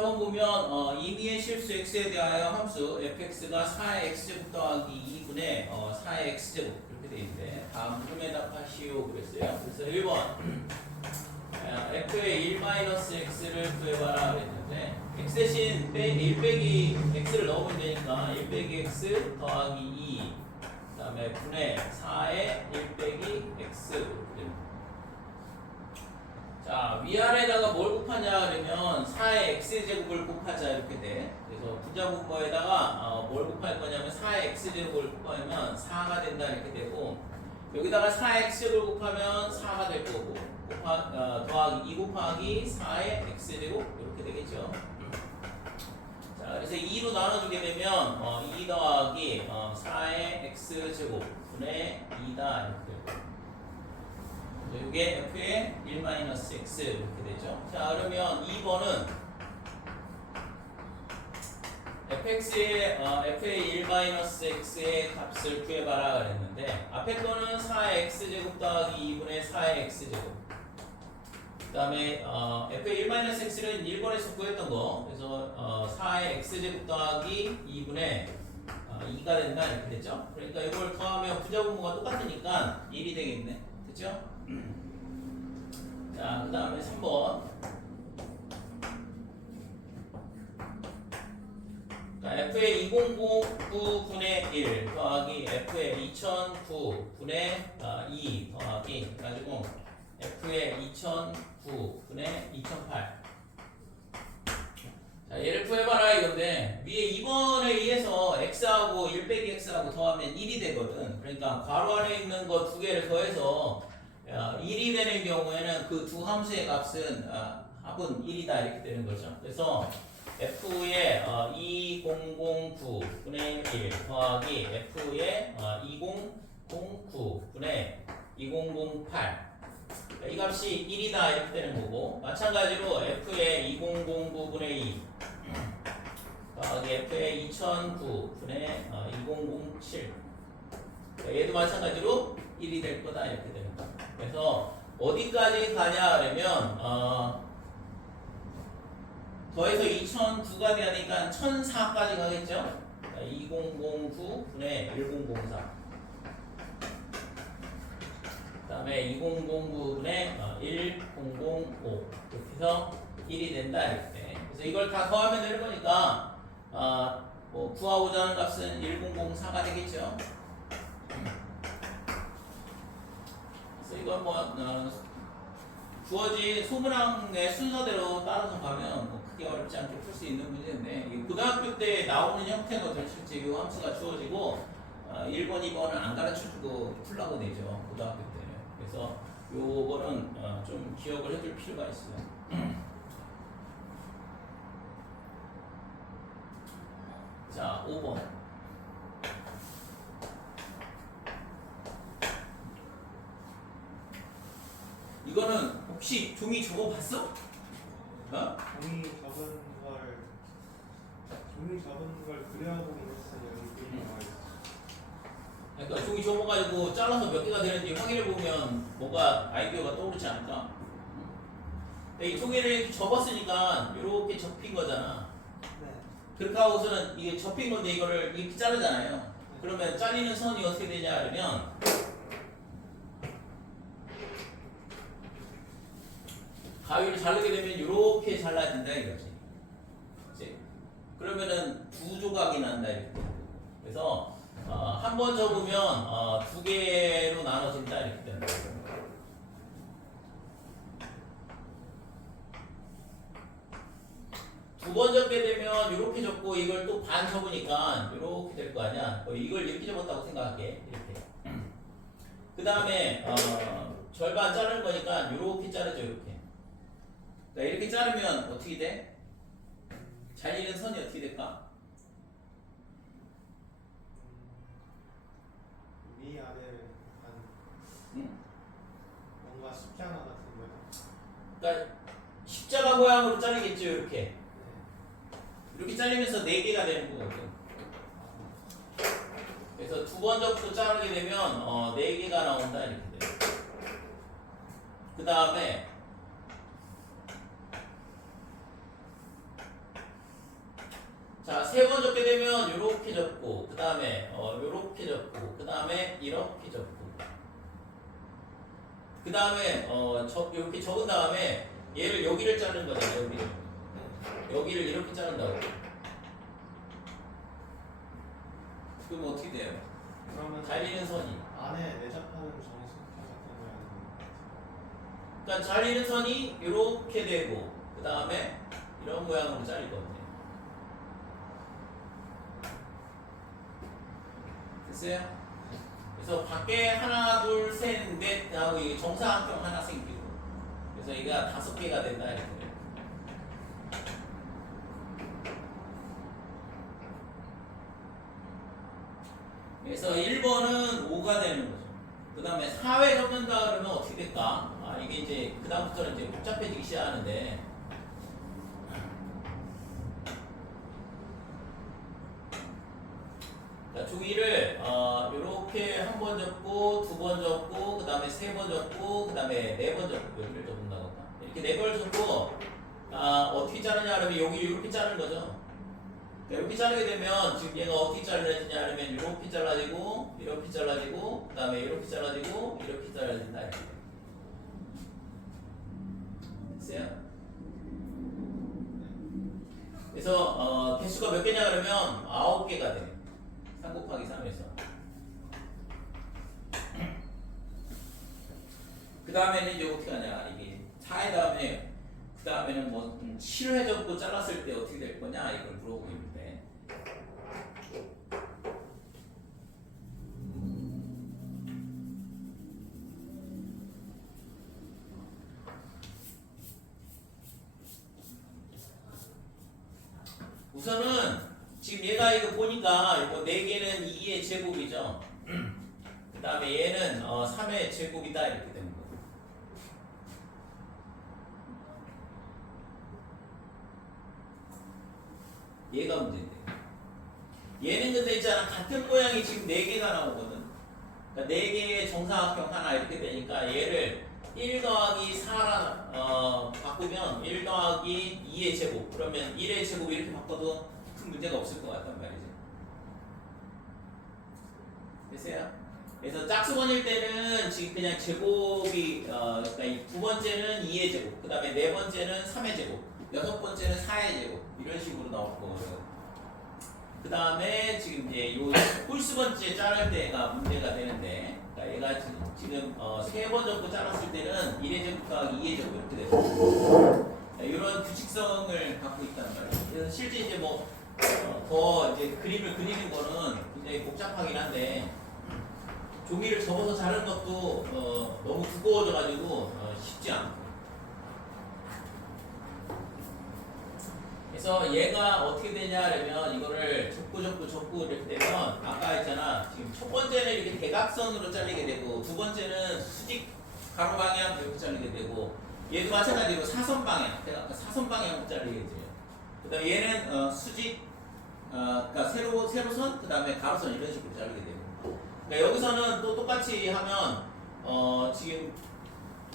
4번 보면 임의의 실수 x에 대하여 함수 fx가 4의 x제곱 더하기 2분의 4의 x제곱 이렇게 돼 있는데 다음 문에 답하시오 그랬어요. 그래서 1번 f의 1-x를 구해봐라 그랬는데 x 대신 1 빼기 x를 넣으면 되니까 1 빼기 x 더하기 2 그 다음에 분의 4의 1 빼기 x 이렇게 됩니다. 자, 위아래에다가 뭘 곱하냐 그러면 4의 x제곱을 곱하자 이렇게 돼. 그래서 부자분모에다가 뭘 곱할 거냐면 4의 x제곱을 곱하면 4가 된다 이렇게 되고 여기다가 4의 x제곱을 곱하면 4가 될 거고 더하기 2 곱하기 4의 x제곱 이렇게 되겠죠. 자, 그래서 2로 나눠주게 되면 2 더하기 4의 x제곱 분의 2다 이렇게 되고 이게 f의 1-x 이렇게 되죠. 자, 그러면 2번은 f의 1-x의 값을 구해봐라 그랬는데 앞에 거는 4의 x제곱 더하기 2분의 4의 x제곱 그 다음에 f의 1-x는 1번에서 구했던 거 그래서 4의 x제곱 더하기 2분의 2가 된다 이렇게 되죠. 그러니까 이걸 더하면 부자분모가 똑같으니까 1이 되겠네. 그죠? 자, 그 다음에 3번. f의 2009분의 1 더하기 f의 2009분의 2 더하기 해가지고 f의 2009분의 2008. 자, 얘를 구해봐라 이건데 위에 2번에 의해서 x하고 1 빼기 x하고 더하면 1이 되거든. 그러니까 괄호 안에 있는 거 두 개를 더해서 1이 되는 경우에는 그 두 함수의 값은 합은 1이다 이렇게 되는 거죠. 그래서 f의 2009분의 1 더하기 f의 2009분의 2008 이 값이 1이다 이렇게 되는 거고 마찬가지로 f의 2009분의 2 더하기 f의 2009분의 2007 얘도 마찬가지로 1이 될 거다 이렇게 되는 거예요. 그래서 어디까지 가냐 그러면 더해서 2009가 되니까 1004까지 가겠죠. 2009분의 1004 그 다음에 2009분의 1005 이렇게 해서 1이 된다 이렇게 돼. 그래서 이걸 다 더하면 되는 거니까 뭐 구하고자 하는 값은 1004가 되겠죠. 그래서 이건 뭐 주어진 소문항의 순서대로 따라서 가면 뭐 크게 어렵지 않게 풀 수 있는 문제인데 고등학교 때 나오는 형태거든. 실제 이 함수가 주어지고 1번, 2번은 안 가르쳐주고 풀라고 내죠. 고등학교 때는. 그래서 요거는 좀 기억을 해둘 필요가 있어요. 자, 5번. 이거는 혹시 종이 접어봤어? 종이 잡은 걸 그려보긴 했어요. 그러니까 종이 접어가지고 잘라서 몇 개가 되는지 확인해보면 뭔가 아이디어가 떠오르지 않을까? 이 종이를 이렇게 접었으니까 이렇게 접힌 거잖아. 네. 그렇게 하고서는 이게 접힌 건데 이거를 이렇게 자르잖아요. 그러면 잘리는 선이 어떻게 되냐 그러면 가위를 자르게 되면 이렇게 잘라진다 이거지. 그치? 그러면은 두 조각이 난다 이렇게. 그래서 한 번 접으면 두 개로 나눠진다 이렇게 된다. 두 번 접게 되면 이렇게 접고 이걸 또 반 접으니까 이렇게 될 거 아니야. 이걸 이렇게 접었다고 생각할게. 이렇게. 그 다음에 절반 자른 거니까 이렇게 자르죠. 이렇게. 그러니까 이렇게 자르면 어떻게 돼? 잘리는 선이 어떻게 될까? 위아래 뭔가 십자가 같은 거요. 그러니까 십자가 모양으로 자르겠죠. 이렇게. 이렇게 잘리면서 4개가 되는 거거든. 그래서 두 번 접고 자르게 되면 4개가 나온다 이렇게 돼. 그 다음에 자, 세 번 접게 되면 이렇게 접고, 그 다음에 이렇게 접고, 그 다음에 이렇게 접고, 그 다음에 이렇게 접은 다음에 얘를 여기를 자르는 거잖아요. 여기를 이렇게 자른다고. 그럼 어떻게 돼요? 그러면 잘리는 선이. 안에 내접하는 정수표 같은 거는 그러니까 잘리는 선이 이렇게 되고, 그 다음에 이런 모양으로 잘리거든요. 됐어요? 그래서 밖에 하나, 둘, 셋, 넷 하고 이 정사각형 하나 생기고, 그래서 얘가 5개가 된다 이렇게 돼요. 그래서 1번은 5가 되는 거죠. 그 다음에 4회 접는다 그러면 어떻게 될까? 이게 이제 그 다음부터는 이제 복잡해지기 시작하는데, 종이를 이렇게 한 번 접고, 2번 접고, 그 다음에 3번 접고, 그 다음에 4번 접고, 여기를 접는다고 할까? 이렇게 4번 접고, 어떻게 자르냐 하면 여기를 이렇게 자르는 거죠. 이렇게 자르게 되면 지금 얘가 어떻게 잘라지냐 하면 이렇게 잘라지고, 이렇게 잘라지고, 그 다음에 이렇게 잘라지고, 이렇게 잘라진다 이렇게. 됐어요? 그래서 개수가 몇 개냐 그러면 9개가 돼. 3 곱하기 3에서. 그 다음에는 이제 어떻게 하냐. 이게 4의 다음에, 그 다음에는 뭐 7회 접고 잘랐을 때 어떻게 될 거냐 이걸 물어보고 있는데. 우선은 지금 얘가 이거 보니까 이거 4개는 2의 제곱이죠. 그 다음에 얘는 3의 제곱이다 이렇게 되는 거예요. 얘가 문제인데. 얘는 근데 있잖아 같은 모양이 지금 4개가 나오거든. 그러니까 4개의 정사각형 하나 이렇게 되니까 얘를 1 더하기 4라 바꾸면 1 더하기 2의 제곱 그러면 1의 제곱 이렇게 바꿔도 큰 문제가 없을 것 같단 말이지. 됐어요? 그래서 짝수번일 때는 지금 그냥 제곱이 그러니까 이 2번째는 2의 제곱 그 다음에 4번째는 3의 제곱 6번째는 4의 제곱 이런 식으로 나올 거거든요. 그 다음에 지금 이제 요 홀수번째 자를 때가 문제가 되는데 그러니까 얘가 지금 3번 정도 잘랐을 때는 1의 제곱 더하기 2의 제곱 이렇게 되고 이런 규칙성을 갖고 있다는 말이에요. 그래서 실제 이제 뭐 더 이제 그림을 그리는 거는 굉장히 복잡하긴 한데 종이를 접어서 자르는 것도 너무 두꺼워져 가지고 쉽지 않고. 그래서 얘가 어떻게 되냐면 이거를 접고 이렇게 되면 아까 했잖아 지금 첫 번째는 이렇게 대각선으로 잘리게 되고 두 번째는 수직 가로 방향 이렇게 잘리게 되고 얘도 마찬가지로 사선 방향 사선 방향으로 잘리게 돼요. 그다음 에 얘는 수직 그러니까 세로선 그다음에 가로선 이런 식으로 잘리게 되고. 그러니까 여기서는 또 똑같이 하면 지금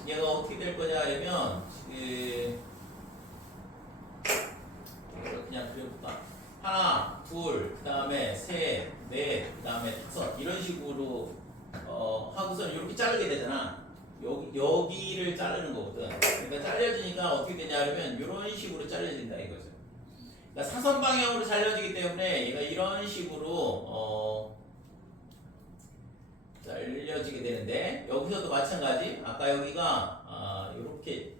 얘가 어떻게 될 거냐 하면 그냥 그려볼까? 하나, 둘, 그 다음에 셋, 넷, 그 다음에 5 이런 식으로 하고서 이렇게 자르게 되잖아. 여기를 자르는 거거든. 그러니까 잘려지니까 어떻게 되냐 하면 이런 식으로 잘려진다 이거죠. 그러니까 사선 방향으로 잘려지기 때문에 얘가 이런 식으로 잘려지게 되는데 여기서도 마찬가지. 아까 여기가 이렇게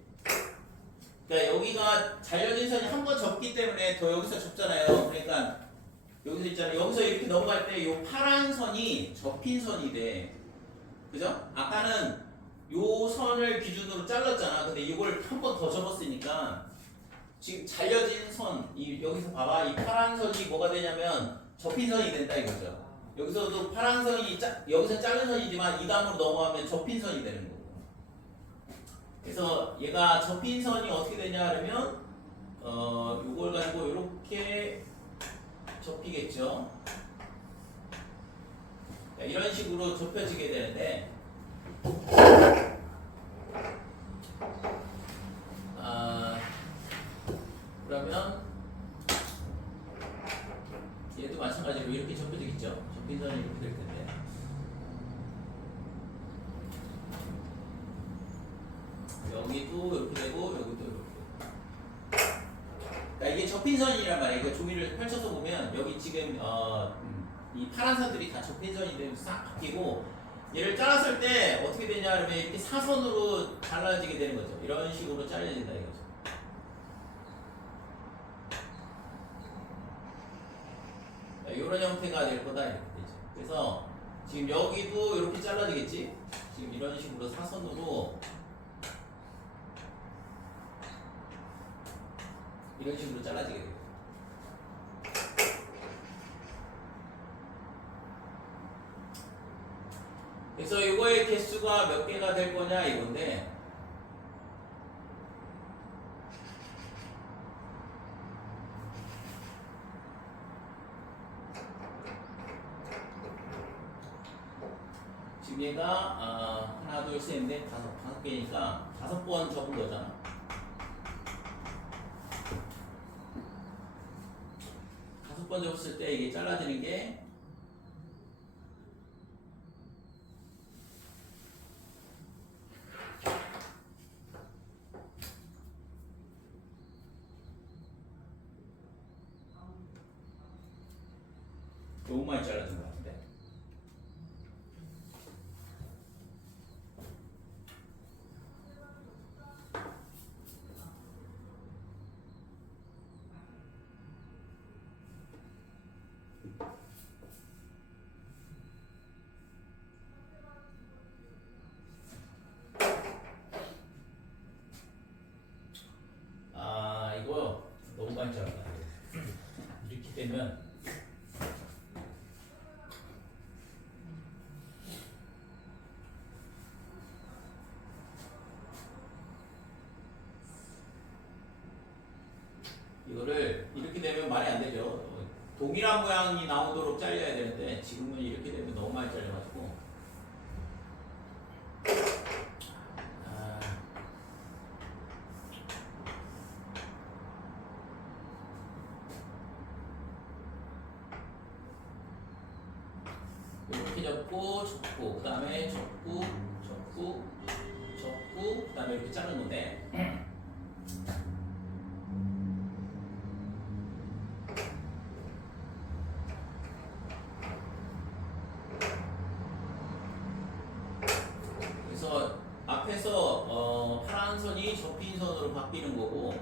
그러니까 여기가 잘려진 선이 한 번 접기 때문에 더 여기서 접잖아요. 그러니까 여기서 있잖아요. 여기서 이렇게 넘어갈 때 이 파란 선이 접힌 선이 돼. 그죠? 아까는 요 선을 기준으로 잘랐잖아. 근데 이걸 한 번 더 접었으니까 지금 잘려진 선, 여기서 봐봐. 이 파란 선이 뭐가 되냐면 접힌 선이 된다 이거죠. 여기서도 파란 선이 여기서 자른 선이지만 이 다음으로 넘어가면 접힌 선이 되는 거고. 그래서 얘가 접힌 선이 어떻게 되냐 하면 요걸 가지고 이렇게 접히겠죠. 이런 식으로 좁혀지게 되는데 그러면 여기도 이렇게 되고 여기도 이렇게 되고. 그러니까 이게 접힌선이란 말이에요. 그 종이를 펼쳐서 보면 여기 지금 이 파란 선들이 다 접힌선이 되면서 싹 바뀌고 얘를 잘랐을 때 어떻게 되냐 그러면 이렇게 사선으로 잘라지게 되는 거죠. 이런 식으로 잘려진다 이거죠. 이런 형태가 될 거다 이렇게 되죠. 그래서 지금 여기도 이렇게 잘라지겠지? 지금 이런 식으로 사선으로 이런 식으로 잘라지게 돼요. 그래서 이거의 개수가 몇 개가 될 거냐 이건데 지금 얘가 하나 둘 셋 넷 다섯 개니까 5번 접은 거잖아. 5번 접었을 때 이게 잘라지는 게 너무 많이 잘라진 것 같은데. 이거 너무 많이 잘랐다. 이렇게 되면 이거를 이렇게 되면 말이 안 되죠. 동일한 모양이 나오도록 잘려야 되는데 지금은 이렇게 되면 너무 많이 잘려가지고 이렇게 접고 그 다음에 접고 그 다음에 이렇게 자른 건데 그래서 앞에서 파란 선이 접힌 선으로 바뀌는 거고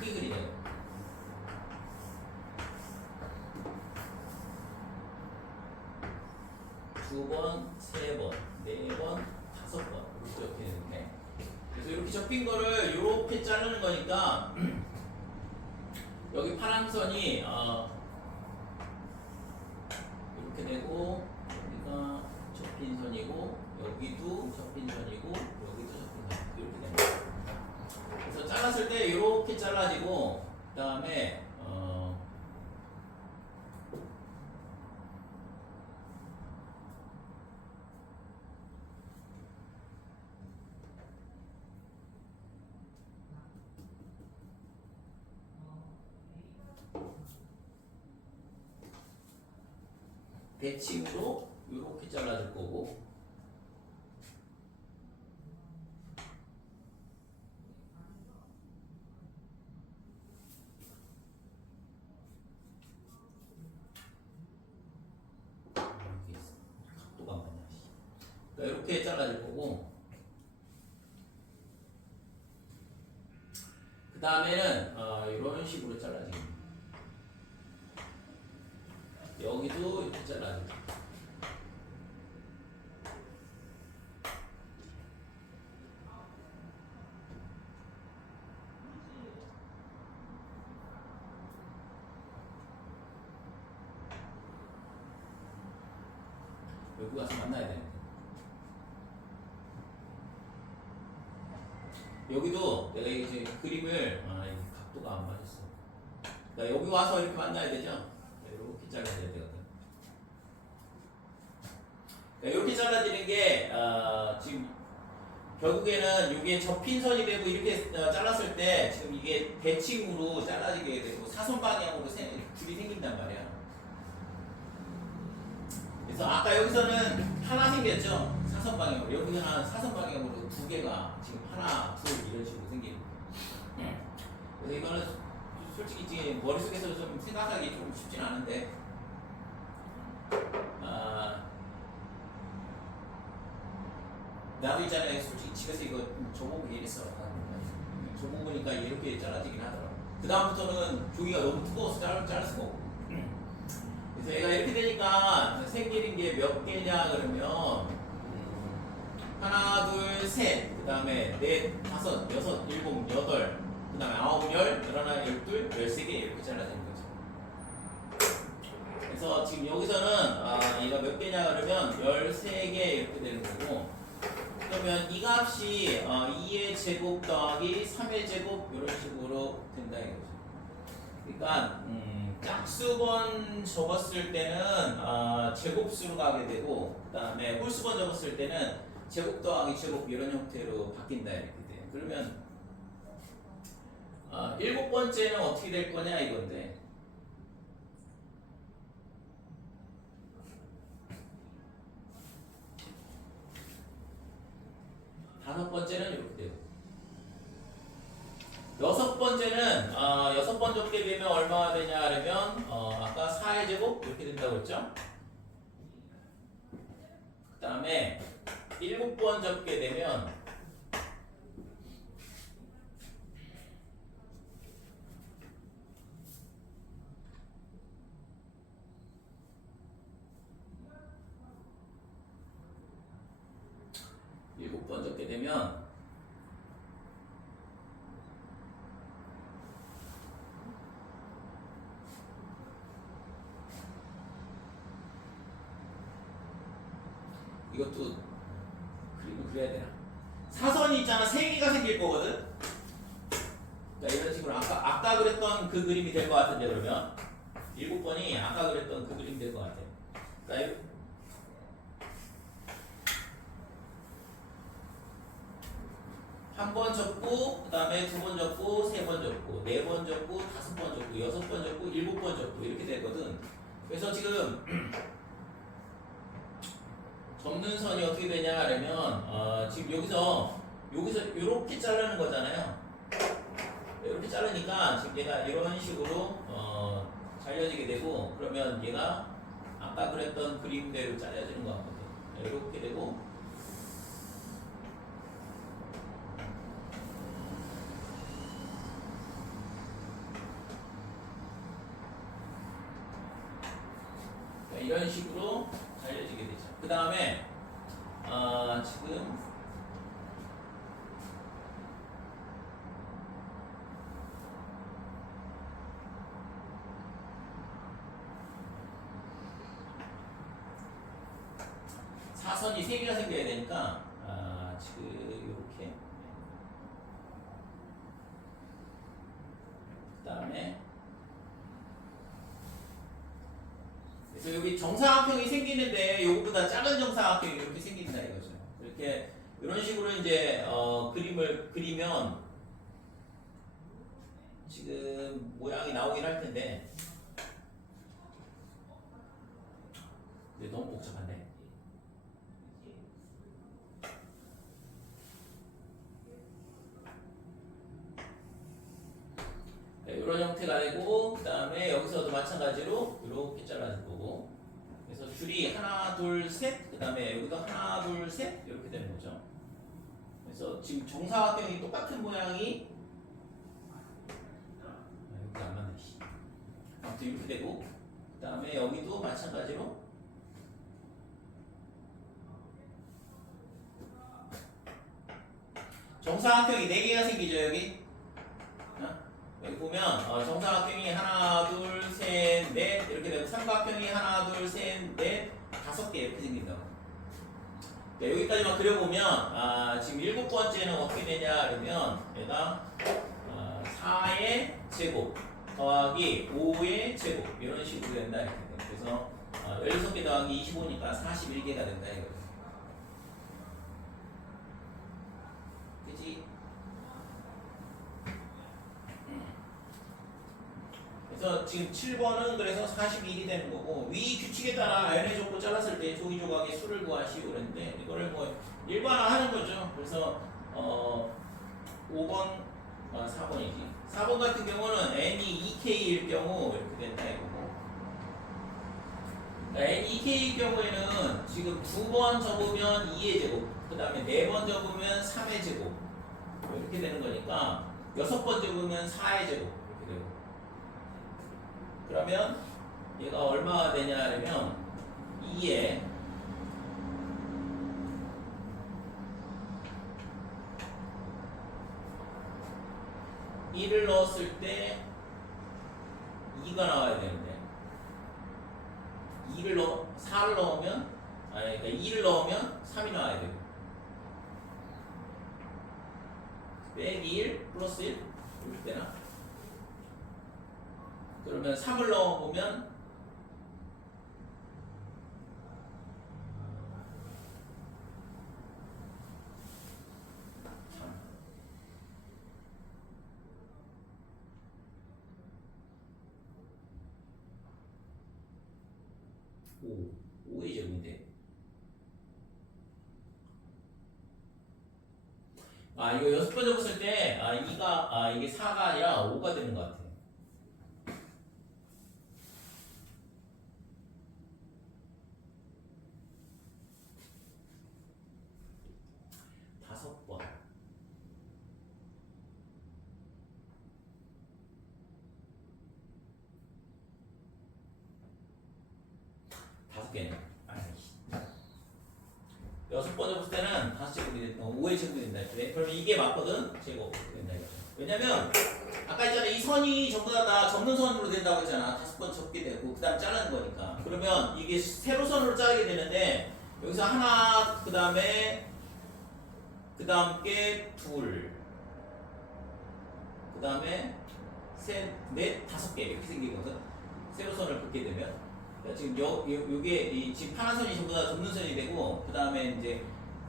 크게 그리네요. 두 번, 세 번, 네 번, 5번 이렇게 되는데 그래서 이렇게 접힌 거를 이렇게 자르는 거니까 여기 파란 선이 이렇게 되고 여기가 접힌 선이고 여기도 접힌 선이고 여기도 접힌 선 이렇게 됩니다. 그래서 잘랐을 때 이렇게 잘라지고 그 다음에 배칭으로 이렇게 잘라줄 거고 각도가 안 맞냐. 그러니까 이렇게 잘라줄 거고 그 다음에는 이런 식으로 잘라줍니다. 여기도 이렇게 잘라줍니다. 여기 가서 만나야 되는데 여기도 내가 이제 그림을 각도가 안 맞았어. 그러니까 여기 와서 이렇게 만나야 되죠. 이렇게 잘라줘야 되거든. 그러니까 이렇게 잘라지는 게 지금 결국에는 이게 접힌선이 되고 이렇게 잘랐을 때 지금 이게 대칭으로 잘라지게 되고 사선 방향으로 줄이 생긴단 말이야. 그래서 아까 여기서는 하나 생겼죠? 사선 방향으로. 여기서는 사선 방향으로 두 개가 지금 하나, 둘 이런 식으로 생기는 거예요. 그래서 이거는 솔직히 지금 머릿속에서 좀 생각하기 좀 쉽진 않은데 나도 있잖아요. 솔직히 집에서 이거 저보고 이랬어. 저보고 보니까 이렇게 잘라지긴 하더라고. 그 다음부터는 종이가 너무 두꺼워서 자를 수가 없고. 그래서 얘가 이렇게 되니까 생기는 게 몇 개냐 그러면 하나, 둘, 셋, 그 다음에 넷, 다섯, 여섯, 일곱, 여덟, 그 다음에 아홉, 열, 열하나, 열둘, 열세 개 이렇게 잘라지는 거죠. 그래서 지금 여기서는 얘가 몇 개냐 그러면 13개 이렇게 되는 거고, 그러면 이 값이 2의 제곱 더하기 3의 제곱 이런 식으로 된다 이거죠. 그러니까 짝수번 적었을 때는 제곱수로 가게 되고, 그 다음에 홀수번 적었을 때는 제곱 더하기 제곱 이런 형태로 바뀐다 이렇게 돼요. 그러면 일곱 번째는 어떻게 될 거냐 이건데, 다섯 번째는 이렇게 되고, 여섯 번째는 여섯 번 적게 되면 얼마가 되냐 하면 아까 4의 제곱 이렇게 된다고 했죠. 그 다음에 일곱 번 적게 되면 이것도 그림을 그려야 되나? 사선이 있잖아. 세 개가 생길 거거든. 그러니까 이런 식으로 아까 그랬던 그 그림이 될 것 같은데, 그러면 7번이 아까 그랬던 그 그림이 될 것 같아. 그러니까 한 번 접고, 그 다음에 두 번 접고, 세 번 접고, 네 번 접고, 다섯 번 접고, 여섯 번 접고, 일곱 번 접고 이렇게 되거든. 그래서 지금 접는 선이 어떻게 되냐 하면 지금 여기서 이렇게 자르는 거잖아요. 이렇게 자르니까 지금 얘가 이런 식으로 잘려지게 되고, 그러면 얘가 아까 그랬던 그림대로 잘려지는 것 같거든요. 이렇게 되고, 이런 식으로 잘려지게 되죠. 그 다음에 지금 사선이 3개가 생겨야 되니까 지금 이렇게, 그 다음에 그래서 여기 정사각형이 생기는데 요거보다 작은 정사각형이 이렇게 생긴다 이거죠. 이렇게 이런 식으로 이제 그림을 그리면 지금 모양이 나오긴 할 텐데, 근데 너무 복잡한데. 이런 형태가 되고, 그 다음에 여기서도 마찬가지로 이렇게 잘라줄 거고, 그래서 줄이 하나 둘 셋, 그 다음에 여기도 하나 둘 셋 이렇게 되는 거죠. 그래서 지금 정사각형이 똑같은 모양이 여기 안 맞네. 아무튼 이렇게 되고, 그 다음에 여기도 마찬가지로 정사각형이 4개가 생기죠. 여기 여기 보면 정사각형이 하나 둘 셋 넷 이렇게 되고, 삼각형이 하나 둘 셋 넷 5개 이렇게 생긴다고. 네, 여기까지만 그려보면 지금 7번째는 어떻게 되냐 그러면 얘가 4의 제곱 더하기 5의 제곱 이런 식으로 된다 이렇게 돼요. 그래서 16개 더하기 25니까 41개가 된다 이거죠. 그래서 지금 7번은 그래서 41이 되는 거고 위 규칙에 따라 n의 조건 잘랐을 때 조기 조각의 수를 구하시오 그랬는데 이거를 뭐 일반화하는 거죠. 그래서 5번 4번이지. 4번 같은 경우는 n이 2k일 경우 이렇게 된다 이거고. n이 2k일 경우에는 지금 2번 접으면 2의 제곱, 그 다음에 4번 접으면 3의 제곱 이렇게 되는 거니까 6번 접으면 4의 제곱 이렇게 되고. 그러면 얘가 얼마가 되냐 하면 2에 1을 넣었을 때 2가 나와야 되는데 4를 넣으면 그러니까 2를 넣으면 3이 나와야 되고 빼기 1 플러스 1 이렇게 되나? 그러면 3을 넣어보면 오, 5의 제곱인데. 이거 6번 접었을 때, 이게 4가 아니라 5가 되는 것 같아. 다섯 번. 다섯 개네. 아이씨. 6번 접었을 때는 5제곱이 된다. 5의 제곱이 된다. 그래? 그러면 이게 맞거든? 제곱 된다 이거죠. 왜냐면 아까 있잖아 이 선이 전부 다 접는 선으로 된다고 했잖아. 5번 접게 되고 그 다음 자르는 거니까. 그러면 이게 세로선으로 자르게 되는데 여기서 하나 그 다음에 게 둘, 그 다음에 셋, 넷, 5개 이렇게 생기거든. 세로선을 긋게 되면. 그러니까 지금 요게 지금 파란 선이 전부 다 접는 선이 되고 그 다음에 이제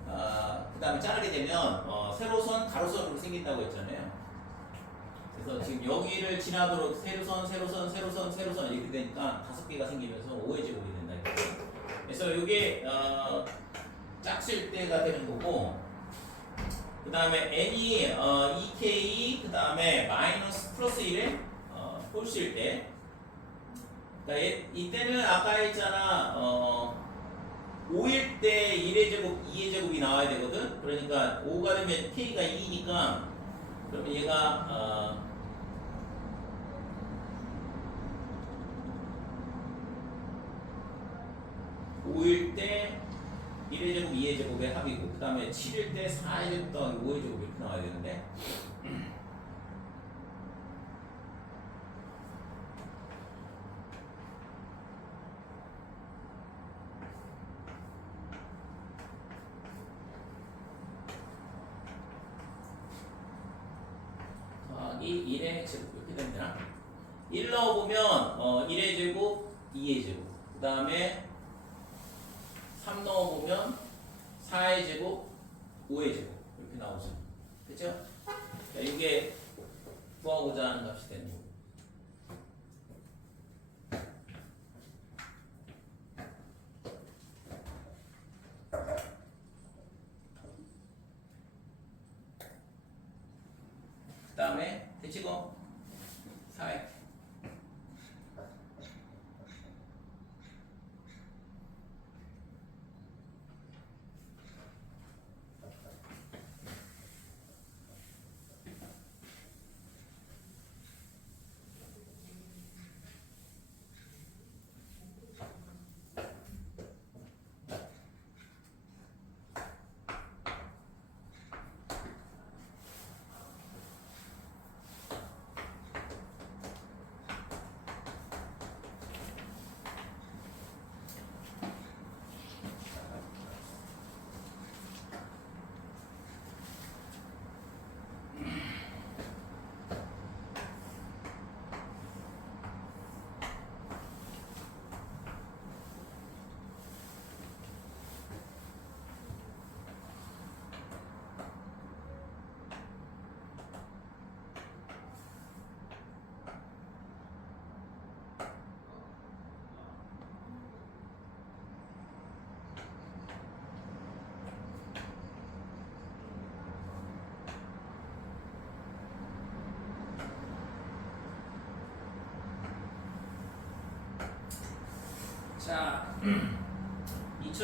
그 다음에 자르게 되면 세로선, 가로선으로 생긴다고 했잖아요. 그래서 지금 여기를 지나도록 세로선 이렇게 되니까 5개가 생기면서 5의 제곱이 된다. 이렇게. 그래서 요게 짝질 때가 되는 거고 그 다음에 n이 2k 그 다음에 마이너스 플러스 1에 홀수일 때 그러니까 이때는 아까 했잖아 5일 때 1의 제곱 2의 제곱이 나와야 되거든. 그러니까 5가 되면 k가 2니까 그러면 얘가 5일 때 1의 제곱 2의 제곱의 합이고 그 다음에 7일 때 4의 제곱 더하기 5의 제곱 이렇게 나와야 되는데 더하기 1의 제곱 이렇게 되면 1 넣어보면 1의 제곱 2의 제곱 그 다음에 3 넣어보면 4의 제곱 5의 제곱 이렇게 나오죠. 그쵸? 이게 구하고자 하는 값이 되는 거고 그 다음에 대치고 4의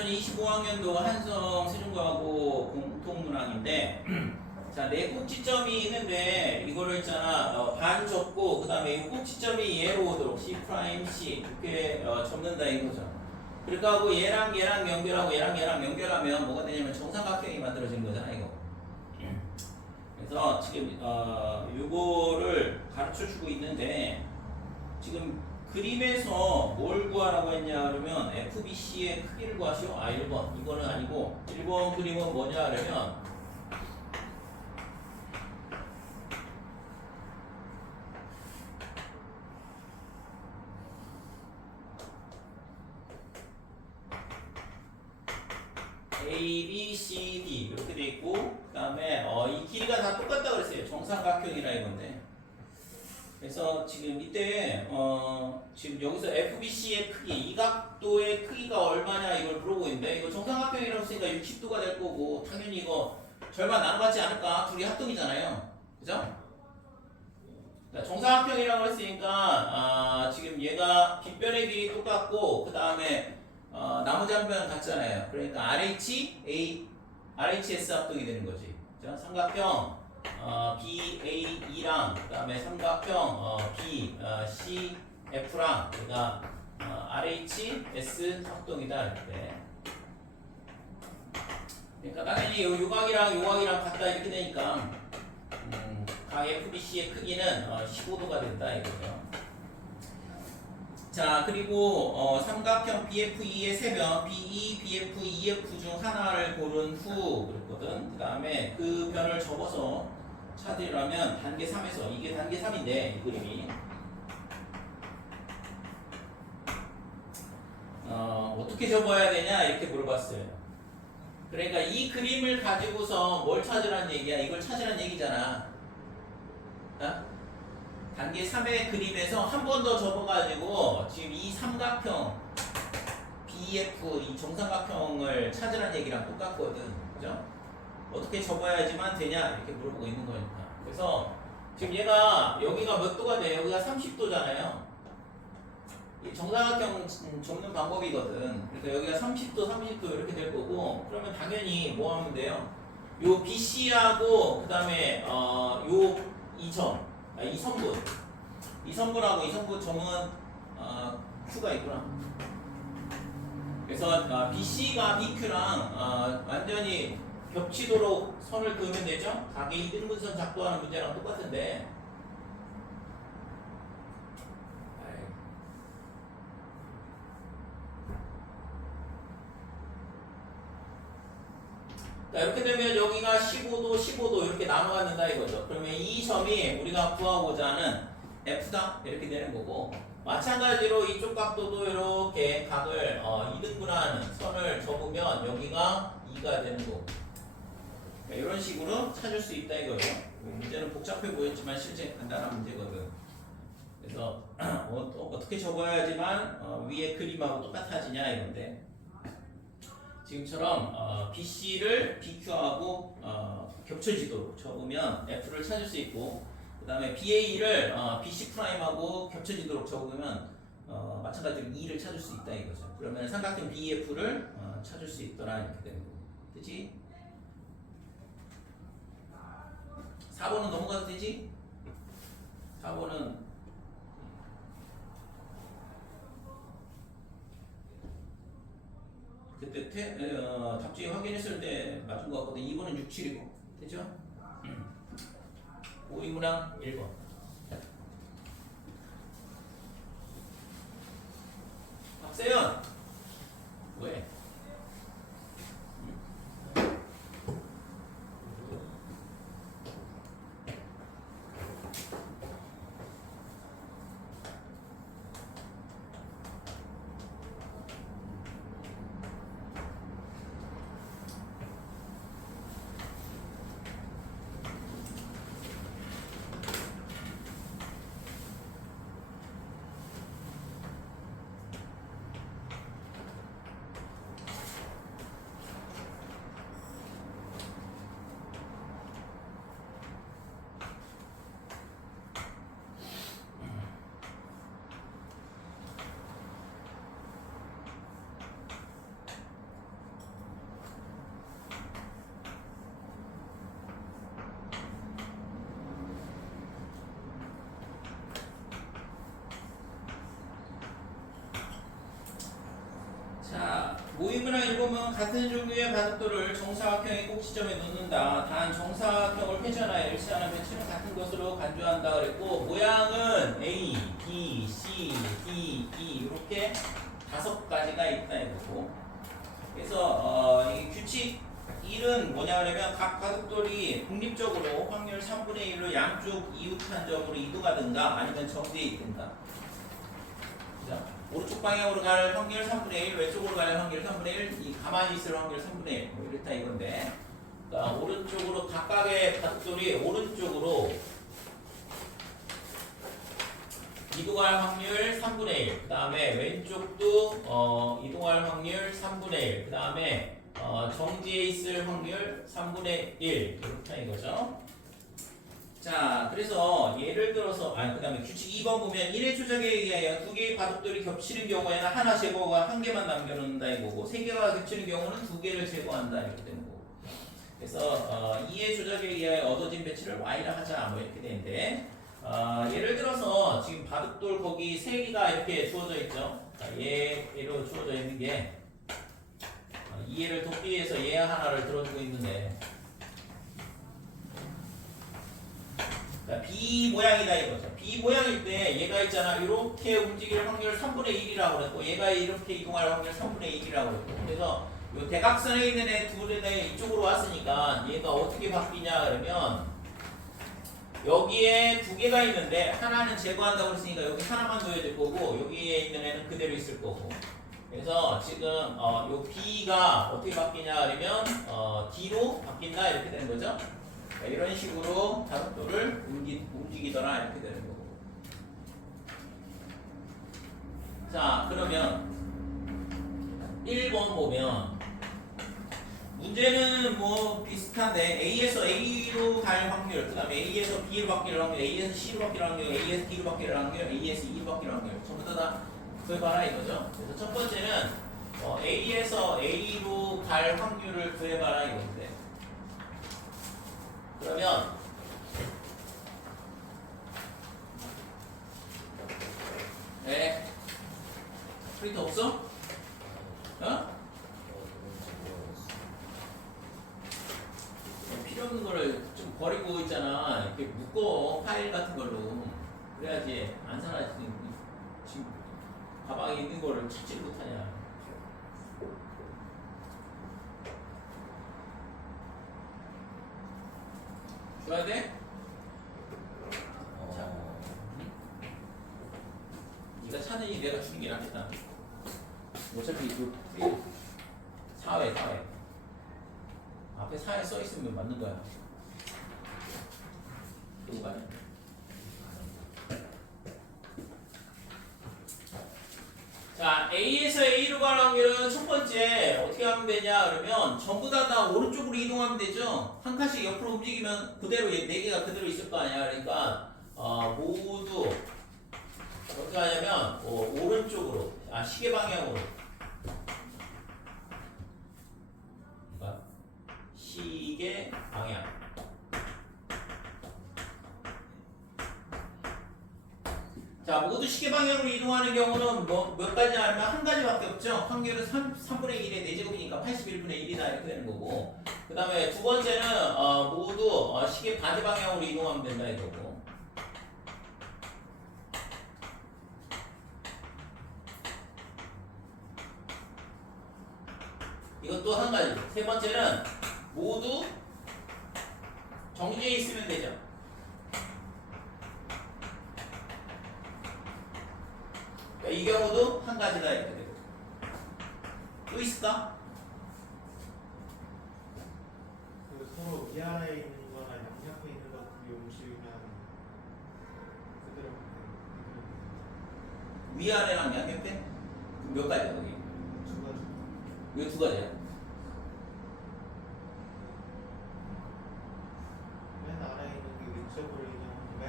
2025학년도 한성 세종과고 공통문항인데 자, 네 꼭지점이 있는데 이거를 있잖아 반 접고 그 다음에 이 꼭지점이 얘로 오도록 C 프라임 C 이렇게 접는다 이거죠. 그러니까 하고 얘랑 연결하고 얘랑 연결하면 뭐가 되냐면 정삼각형이 만들어지는 거잖아 이거. 그래서 지금 요거를 가르쳐 주고 있는데 지금 그림에서 뭘 구하라고 했냐 그러면 FBC의 크기를 구하시오. 1번 이거는 아니고 1번 그림은 뭐냐 그러면 A, B, C, D 이렇게 돼 있고 그 다음에 이 길이가 다 똑같다 그랬어요. 정삼각형이라 이건데 그래서 지금 이때 지금 여기서 FBC의 크기 이 각도의 크기가 얼마냐 이걸 물어보고 있는데 이거 정삼각형이라고 했으니까 60도가 될 거고 당연히 이거 절반 나눠받지 않을까? 둘이 합동이잖아요. 그죠? 정삼각형이라고 했으니까 지금 얘가 빗변의 길이 똑같고 그 다음에 나머지 한 변은 같잖아요. 그러니까 RHS 합동이 되는 거지. 그죠? 삼각형 BAE랑 그 다음에 삼각형 BCF랑 그러니까 RHS 합동이다 이렇게. 그러니까 당연히 요 각이랑 같다 이렇게 되니까 각 FBC의 크기는 15도가 된다 이거죠. 자 그리고 삼각형 BFE의 세변 BE, BF, EF 중 하나를 고른 후 그랬거든. 그 다음에 그 변을 접어서 찾으려면 단계 3에서 이게 단계 3인데 이 그림이 어떻게 접어야 되냐 이렇게 물어봤어요. 그러니까 이 그림을 가지고서 뭘 찾으라는 얘기야? 이걸 찾으라는 얘기잖아. 단계 3의 그림에서 한 번 더 접어가지고 지금 이 삼각형 BF 이 정삼각형을 찾으라는 얘기랑 똑같거든. 그죠? 어떻게 접어야지만 되냐 이렇게 물어보고 있는 거니까. 그래서 지금 얘가 여기가 몇 도가 돼? 여기가 30도잖아요. 이 정삼각형 접는 방법이거든. 그러니까 여기가 30도 이렇게 될 거고 그러면 당연히 뭐 하면 돼요? 요 BC하고 그 다음에 요 이 선분 이 선분하고 이 선분 점은 Q가 있구나. 그래서 BC가 BQ랑 완전히 겹치도록 선을 그으면 되죠. 각의 이등분선 작도하는 문제랑 똑같은데 자, 이렇게 되면 여기가 15도 이렇게 나눠갖는다 이거죠. 그러면 이 점이 우리가 구하고자 하는 F다 이렇게 되는 거고 마찬가지로 이쪽 각도도 이렇게 각을 2등분하는 선을 접으면 여기가 2가 되는 거고 이런 식으로 찾을 수 있다 이거죠. 문제는 복잡해 보였지만 실제 간단한 문제거든. 그래서 어떻게 접어야지만 위에 그림하고 똑같아지냐 이건데 지금처럼 BC를 BQ하고 겹쳐지도록 적으면 F를 찾을 수 있고 그 다음에 BA를 BC 프라임하고 겹쳐지도록 적으면 마찬가지로 E를 찾을 수 있다 이거죠. 그러면 삼각형 BF를 찾을 수 있더라 이렇게 되는 거고. 되지? 4번은 넘어가도 되지? 4번은 그때 답지 확인했을 때 맞은 것 같거든. 2번은 6, 7이고 되죠? 5이구나 1번. 박세연 왜? 모의문항 1번은 같은 종류의 바둑돌을 정사각형의 꼭 지점에 놓는다. 단 정사각형을 회전하여 일치하는 배치는 같은 것으로 간주한다 그랬고 모양은 A, B, C, D, E 이렇게 5가지가 있다 이거고. 그래서 이 규칙 1은 뭐냐 그러면 각 바둑돌이 독립적으로 확률 3분의 1로 양쪽 이웃한점으로 이동하든가 아니면 정지해 있든가. 자, 오른쪽 방향으로 갈 확률 3분의 1, 왼쪽으로 갈 확률 3분의 1, 이 가만히 있을 확률 3분의 1, 뭐 이렇다 이건데. 그러니까 오른쪽으로 각각의 바둑돌이 오른쪽으로 이동할 확률 3분의 1, 그 다음에 왼쪽도 이동할 확률 3분의 1, 그 다음에 정지해 있을 확률 3분의 1 이렇다 이거죠. 자, 그래서 예를 들어서 그 다음에 규칙 2번 보면 1의 조작에 의하여 2개의 바둑돌이 겹치는 경우에는 하나 제거하고 1개만 남겨놓는다 이거고 3개가 겹치는 경우는 2개를 제거한다 이렇게 되는 거고. 그래서 2의 조작에 의하여 얻어진 배치를 y라 하자 뭐 이렇게 되는데 예를 들어서 지금 바둑돌 거기 3개가 이렇게 주어져 있죠. 얘로 주어져 있는 게 이 얘를 돕기 위해서 얘 하나를 들어주고 있는데 B 모양이다 이거죠. B 모양일 때 얘가 있잖아. 이렇게 움직일 확률 3분의 1이라고 그랬고 얘가 이렇게 이동할 확률 3분의 1이라고 그랬고 그래서 이 대각선에 있는 애 둘의 이쪽으로 왔으니까 얘가 어떻게 바뀌냐 그러면 여기에 2개가 있는데 하나는 제거한다고 했으니까 여기 하나만 둬야 될 거고 여기에 있는 애는 그대로 있을 거고 그래서 지금 요 B가 어떻게 바뀌냐 그러면 D로 바뀐다 이렇게 되는 거죠. 이런 식으로 바둑돌을 움직이더라 이렇게 되는 거고. 자 그러면 1번 보면 문제는 뭐 비슷한데 A에서 A로 갈 확률, 그 다음에 A에서 B로 바뀔 확률, A에서 C로 바뀔 확률, A에서 D로 바뀔 확률, A에서 E로 바뀔 확률 전부 다 구해봐라 이거죠. 그래서 첫 번째는 A에서 A로 갈 확률을 구해봐라 이건데 그러면 네 프린터 없어? 필요 없는 거를 좀 버리고 있잖아. 이렇게 묶어 파일 같은 걸로 그래야지 안 사라지지. 지금 가방에 있는 거를 찾지 못하냐. 줘야 돼? 자, 네가 찾으니 내가 주는 게 낫겠다. 어차피 그 사회 앞에 사회 써 있으면 맞는 거야. 그거 가냐? 자, A에서 A로 가는 확률은 첫 번째 어떻게 하면 되냐 그러면 전부 다 오른쪽으로 이동하면 되죠. 한 칸씩 옆으로 움직이면 그대로 4개가 그대로 있을 거 아니야. 그러니까 모두 어떻게 하냐면 오른쪽으로 시계 방향으로 그러니까 시계 방향 자, 모두 시계 방향으로 이동하는 경우는 몇 가지 아니면 한 가지밖에 없죠. 확률은 3분의 1의 4제곱이니까 81분의 1이다 이렇게 되는 거고. 그 다음에 두 번째는 모두 시계 반대 방향으로 이동하면 된다 이거고. 이것도 한 가지. 세 번째는 모두 정지해 있으면 되죠. 이 경우도 한 가지다 이렇게 되고. 또 있을까? 그 서로 위아래에 있는 거나 양옆에 있는 것들이 움직이면 그대로 위아래랑 양옆에? 몇 가지야 거기? 2가지. 이거 2가지야? 맨 아래에 있는 게 왼쪽으로 이동하고 맨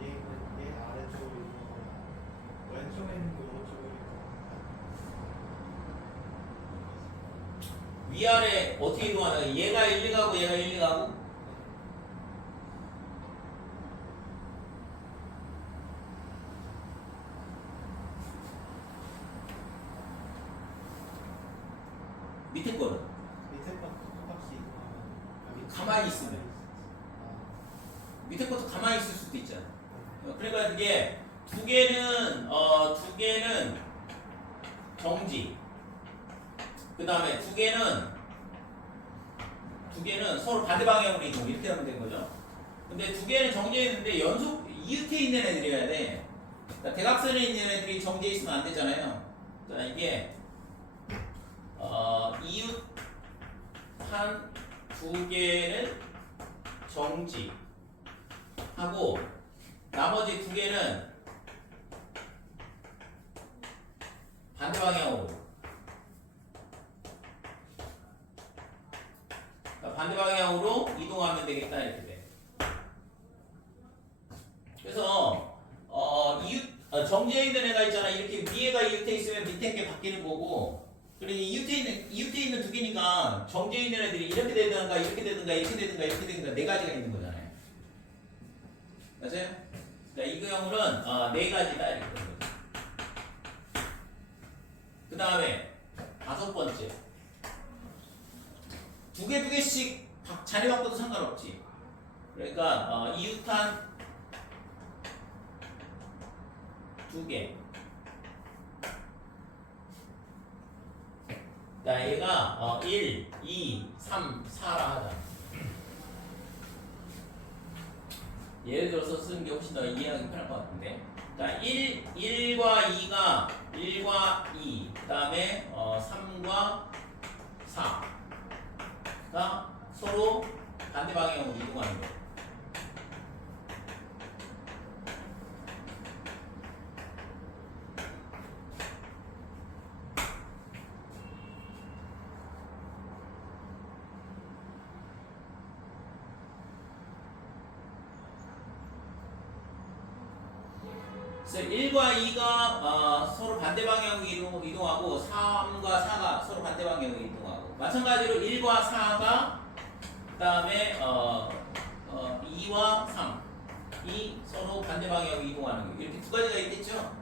위에 있는 게 아래쪽으로 이동하고 왼쪽에 있는 게 오른쪽으로 이동하고 위아래 어떻게 이동하냐? 얘가 1, 2가고 얘가 1, 2가고 밑에 거는 밑에 건 똑같이 이동하면 여기 가만히 있으면. 밑에 것도 가만히 있을 수도 있잖아. 그러니까 이게 두 개는 정지. 그 다음에 두 개는 서로 반대 방향으로 이동. 이렇게 하면 된 거죠. 근데 두 개는 정지해 있는데 연속 이웃해 있는 애들이어야 돼. 그러니까 대각선에 있는 애들이 정지해 있으면 안 되잖아요. 자, 이게 이웃 한 두 개는 정지. 하고 나머지 두 개는 반대 방향으로. 그러니까 반대 방향으로 이동하면 되겠다 이렇게 돼. 그래서 정지해 있는 애가 있잖아. 이렇게 위에가 이웃해 있으면 밑에 게 바뀌는 거고. 그러니 이웃해 있는 두 개니까 정지해 있는 애들이 이렇게 되든가 이렇게 되든가 이렇게 되든가 이렇게 되든가 네 가지가 있는 거잖아요. 맞아요? 자, 이 경우는 네 가지다 이렇게 되는 거죠. 그 다음에 다섯 번째. 두 개씩 자리 바꿔도 상관없지. 그러니까 이웃한 두 개. 자, 얘가 1, 2, 3, 4라 하자. 예를 들어서 쓰는 게 훨씬 더 이해하기 편할 것 같은데. 자, 1과 1과 2, 그 다음에 3과 4가 서로 반대 방향으로 이동하는 거예요. 그래서 1과 2가 서로 반대 방향으로 이동하고 3과 4가 서로 반대 방향으로 이동하고 마찬가지로 1과 4가 그 다음에 2와 3이 서로 반대 방향으로 이동하는 거예요. 이렇게 두 가지가 있겠죠?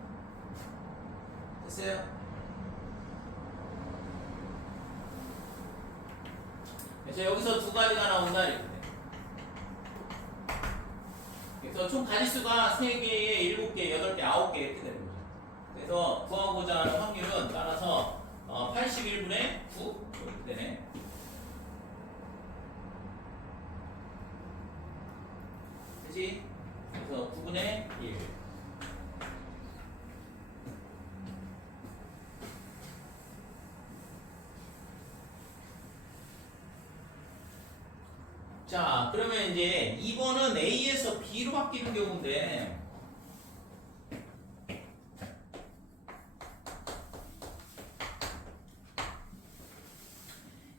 됐어요? 그래서 여기서 두 가지가 나온다 이렇게. 그래서 총 가지수가 3개에 7개, 8개, 9개 이렇게 되는 거죠. 그래서 구하고자 하는 확률은 따라서 81분의 9 이렇게 되네. 그치? 그래서 9분의 1. 자, 그러면 이제 2번은 A에서 B로 바뀌는 경우인데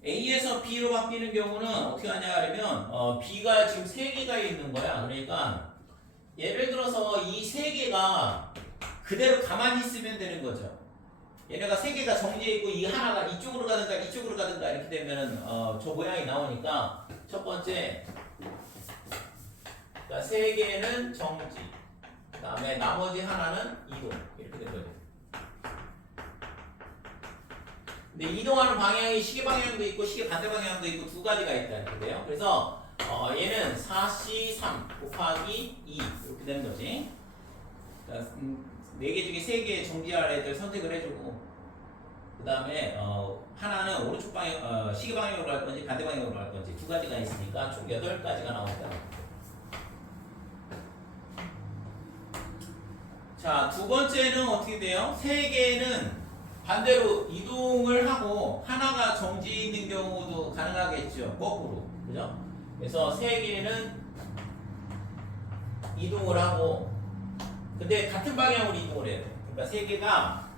A에서 B로 바뀌는 경우는 어떻게 하냐 하면 B가 지금 3개가 있는 거야. 그러니까 예를 들어서 이 3개가 그대로 가만히 있으면 되는 거죠. 얘네가 3개가 정지해 있고 이 하나가 이쪽으로 가든가 이쪽으로 가든가 이렇게 되면은 저 모양이 나오니까 첫 번째, 자, 3개는 정지, 그 다음에 나머지 하나는 이동 이렇게 된 거죠. 근데 이동하는 방향이 시계 방향도 있고 시계 반대 방향도 있고 두 가지가 있다 이렇게 돼요. 그래서 얘는 4C3 곱하기 2 이렇게 되는 거지. 그러니까 4개 중에 3개 정지할 애들 선택을 해주고 그 다음에 하나는 오른쪽 방향 시계 방향으로 갈 건지 반대 방향으로 갈 건지 두 가지가 있으니까 총 8가지가 나온다. 자, 두 번째는 어떻게 돼요? 3개는 반대로 이동을 하고 하나가 정지해 있는 경우도 가능하겠죠. 거꾸로. 그죠? 그래서 3개는 이동을 하고 근데 같은 방향으로 이동을 해야 돼. 그러니까 3개가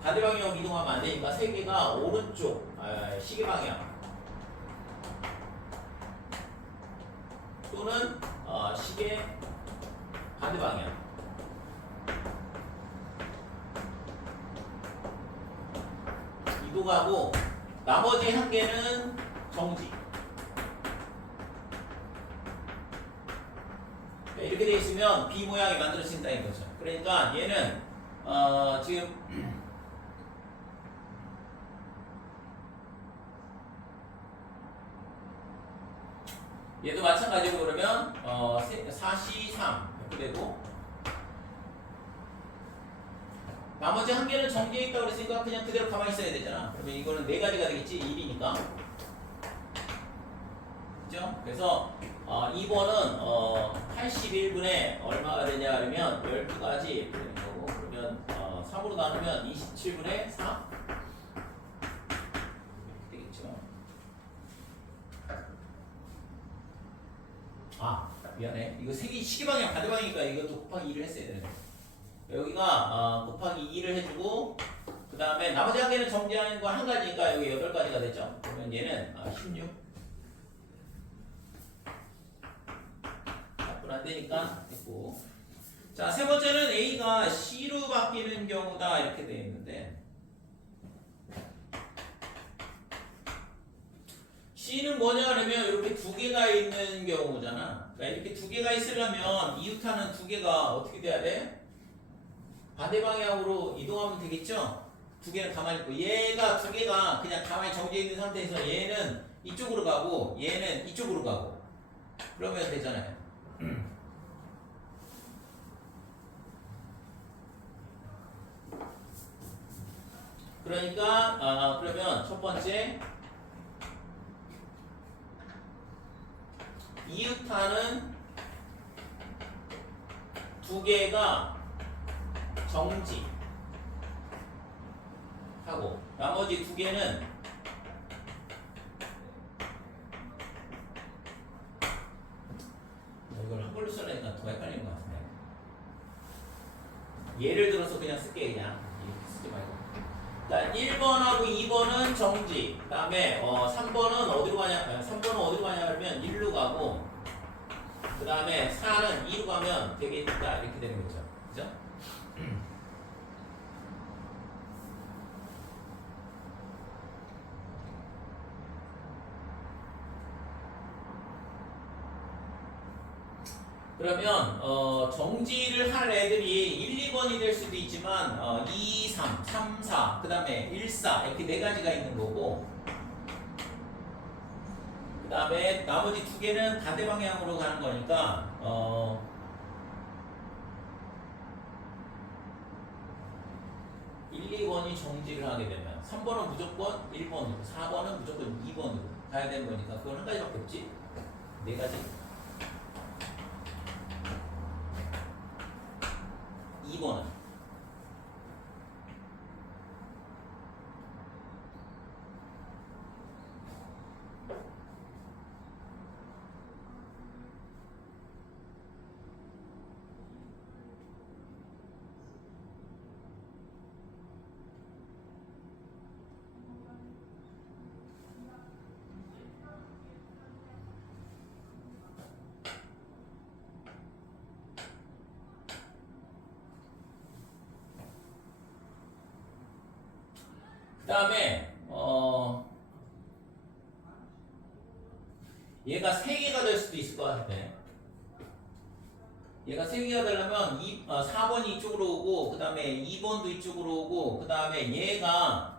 반대 방향으로 이동하면 안 되니까 3개가 오른쪽 시계 방향 또는 시계 반대 방향 이동하고 나머지 한 개는 정지. 이렇게 돼 있으면 B 모양이 만들어진다는 거죠. 그러니까 얘는 지금 그러면 4C3 이렇게 되고 나머지 한 개는 정지해 있다고 그랬으니까 그냥 그대로 가만히 있어야 되잖아. 그러면 이거는 4가지가 되겠지. 1이니까. 그죠? 그래서 2번은 81분에 얼마가 되냐 그러면 12가지 이렇게 되는 거고 그러면 3으로 나누면 27분에 4 되겠죠. 미안해. 이거 시계방향 반대방이니까 이것도 곱하기 2를 했어야 되는 거야. 여기가 곱하기 2를 해주고 그 다음에 나머지 한 개는 정지하는 거 한 가지니까 여기 8가지가 됐죠. 그러면 얘는 16 답은 안 되니까 됐고. 자, 세 번째는 A가 C로 바뀌는 경우다 이렇게 되어 있는데 C는 뭐냐 그러면 이렇게 2개가 있는 경우잖아. 그러니까 이렇게 2개가 있으려면 이웃하는 2개가 어떻게 돼야 돼? 반대 방향으로 이동하면 되겠죠? 2개는 가만히 있고 얘가 2개가 그냥 가만히 정지해 있는 상태에서 얘는 이쪽으로 가고 얘는 이쪽으로 가고 그러면 되잖아요. 그러니까 그러면 첫 번째 이웃하는 2개가 정지 하고 나머지 2개는 이걸 한글로 쓰려니까 더 헷갈리는 것 같은데 예를 들어서 그냥 쓸게 그냥 이렇게 쓰지 말고 자 1번하고 2번은 정지 그 다음에 3번은 어디로 가냐 3번은 어디로 가냐 그러면 1로 가고 그 다음에 4는 2로 가면 되겠다 이렇게 되는 거죠 그죠? 그러면 정지를 할 애들이 1, 2번이 될 수도 있지만 2, 3, 3, 4, 그 다음에 1, 4 이렇게 4가지가 있는 거고 그 다음에 나머지 2개는 반대 방향으로 가는 거니까 1, 2번이 정지를 하게 되면 3번은 무조건 1번으로 4번은 무조건 2번으로 가야 되는 거니까 그건 한 가지밖에 없지 4가지 2번은 그 다음에 얘가 3개가 될 수도 있을 것 같은데 얘가 3개가 되려면 4번이 이쪽으로 오고 그 다음에 2번도 이쪽으로 오고 그 다음에 얘가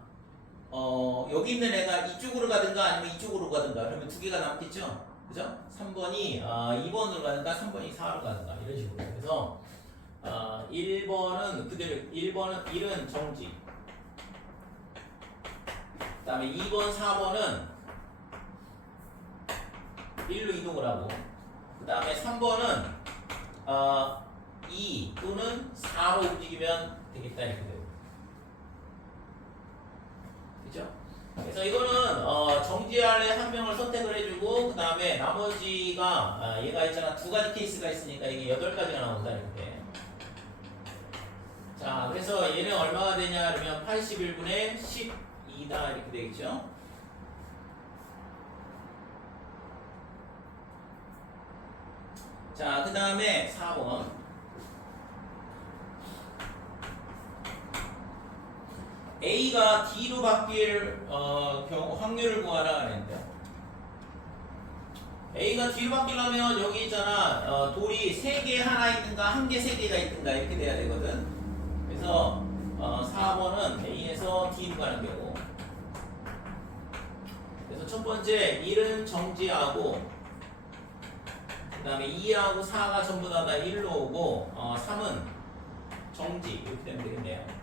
여기 있는 애가 이쪽으로 가든가 아니면 이쪽으로 가든가 그러면 2개가 남겠죠? 그죠? 3번이 2번으로 가든가 3번이 4로 가든가 이런 식으로 그래서 1번은 그대로 1은 정지 그 다음에 2번, 4번은 1로 이동을 하고 그 다음에 3번은 2 또는 4로 움직이면 되겠다 이렇게 되고 그죠? 그래서 이거는 정지할 애 한 명을 선택을 해주고 그 다음에 나머지가 얘가 있잖아 2가지 케이스가 있으니까 이게 8가지가 나온다 이렇게 자 그래서 얘는 얼마가 되냐 그러면 81분의 12다 이렇게 되겠죠? 자, 그 다음에 4번. A가 D로 바뀔 경우 확률을 구하라 그랬는데 A가 D로 바뀌려면 여기 있잖아 돌이 3개 하나 있든가 1개 3개가 있든가 이렇게 돼야 되거든 그래서 4번은 A에서 D로 가는 경우 그래서 첫 번째 1은 정지하고 그 다음에 2하고 4가 전부 다 1로 오고 3은 정지 이렇게 되면 되겠네요.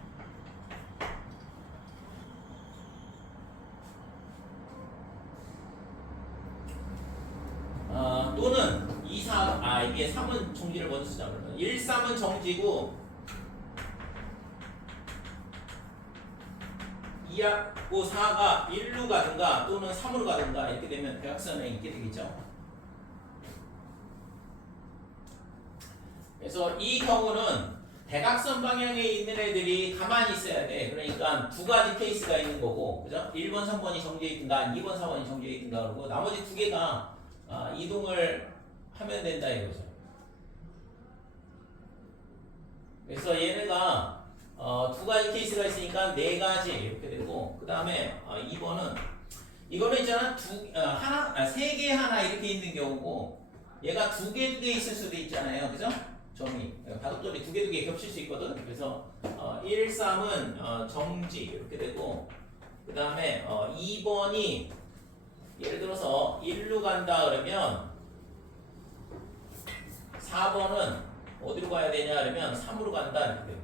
또는 2, 4, 이게 3은 정지를 먼저 쓰자 그러면 1, 3은 정지고 2하고 4가 1로 가든가 또는 3으로 가든가 이렇게 되면 대각선에 있게 되겠죠. 그래서 이 경우는 대각선 방향에 있는 애들이 가만히 있어야 돼. 그러니까 두 가지 케이스가 있는 거고, 그죠? 1번, 3번이 정지해 있든가, 2번, 4번이 정지해 있든가 그러고, 나머지 두 개가 이동을 하면 된다 이거죠. 그래서 얘네가 두 가지 케이스가 있으니까 네 가지 이렇게 되고, 그 다음에 2번은 이거는 있잖아 세 개 하나 이렇게 있는 경우고, 얘가 두 개 있을 수도 있잖아요, 그죠? 점이 바둑돌이 두 개 겹칠 수 있거든. 그래서 1, 3은 정지 이렇게 되고, 그 다음에 2번이 예를 들어서 1로 간다 그러면 4번은 어디로 가야 되냐 그러면 3으로 간다 이렇게 돼요.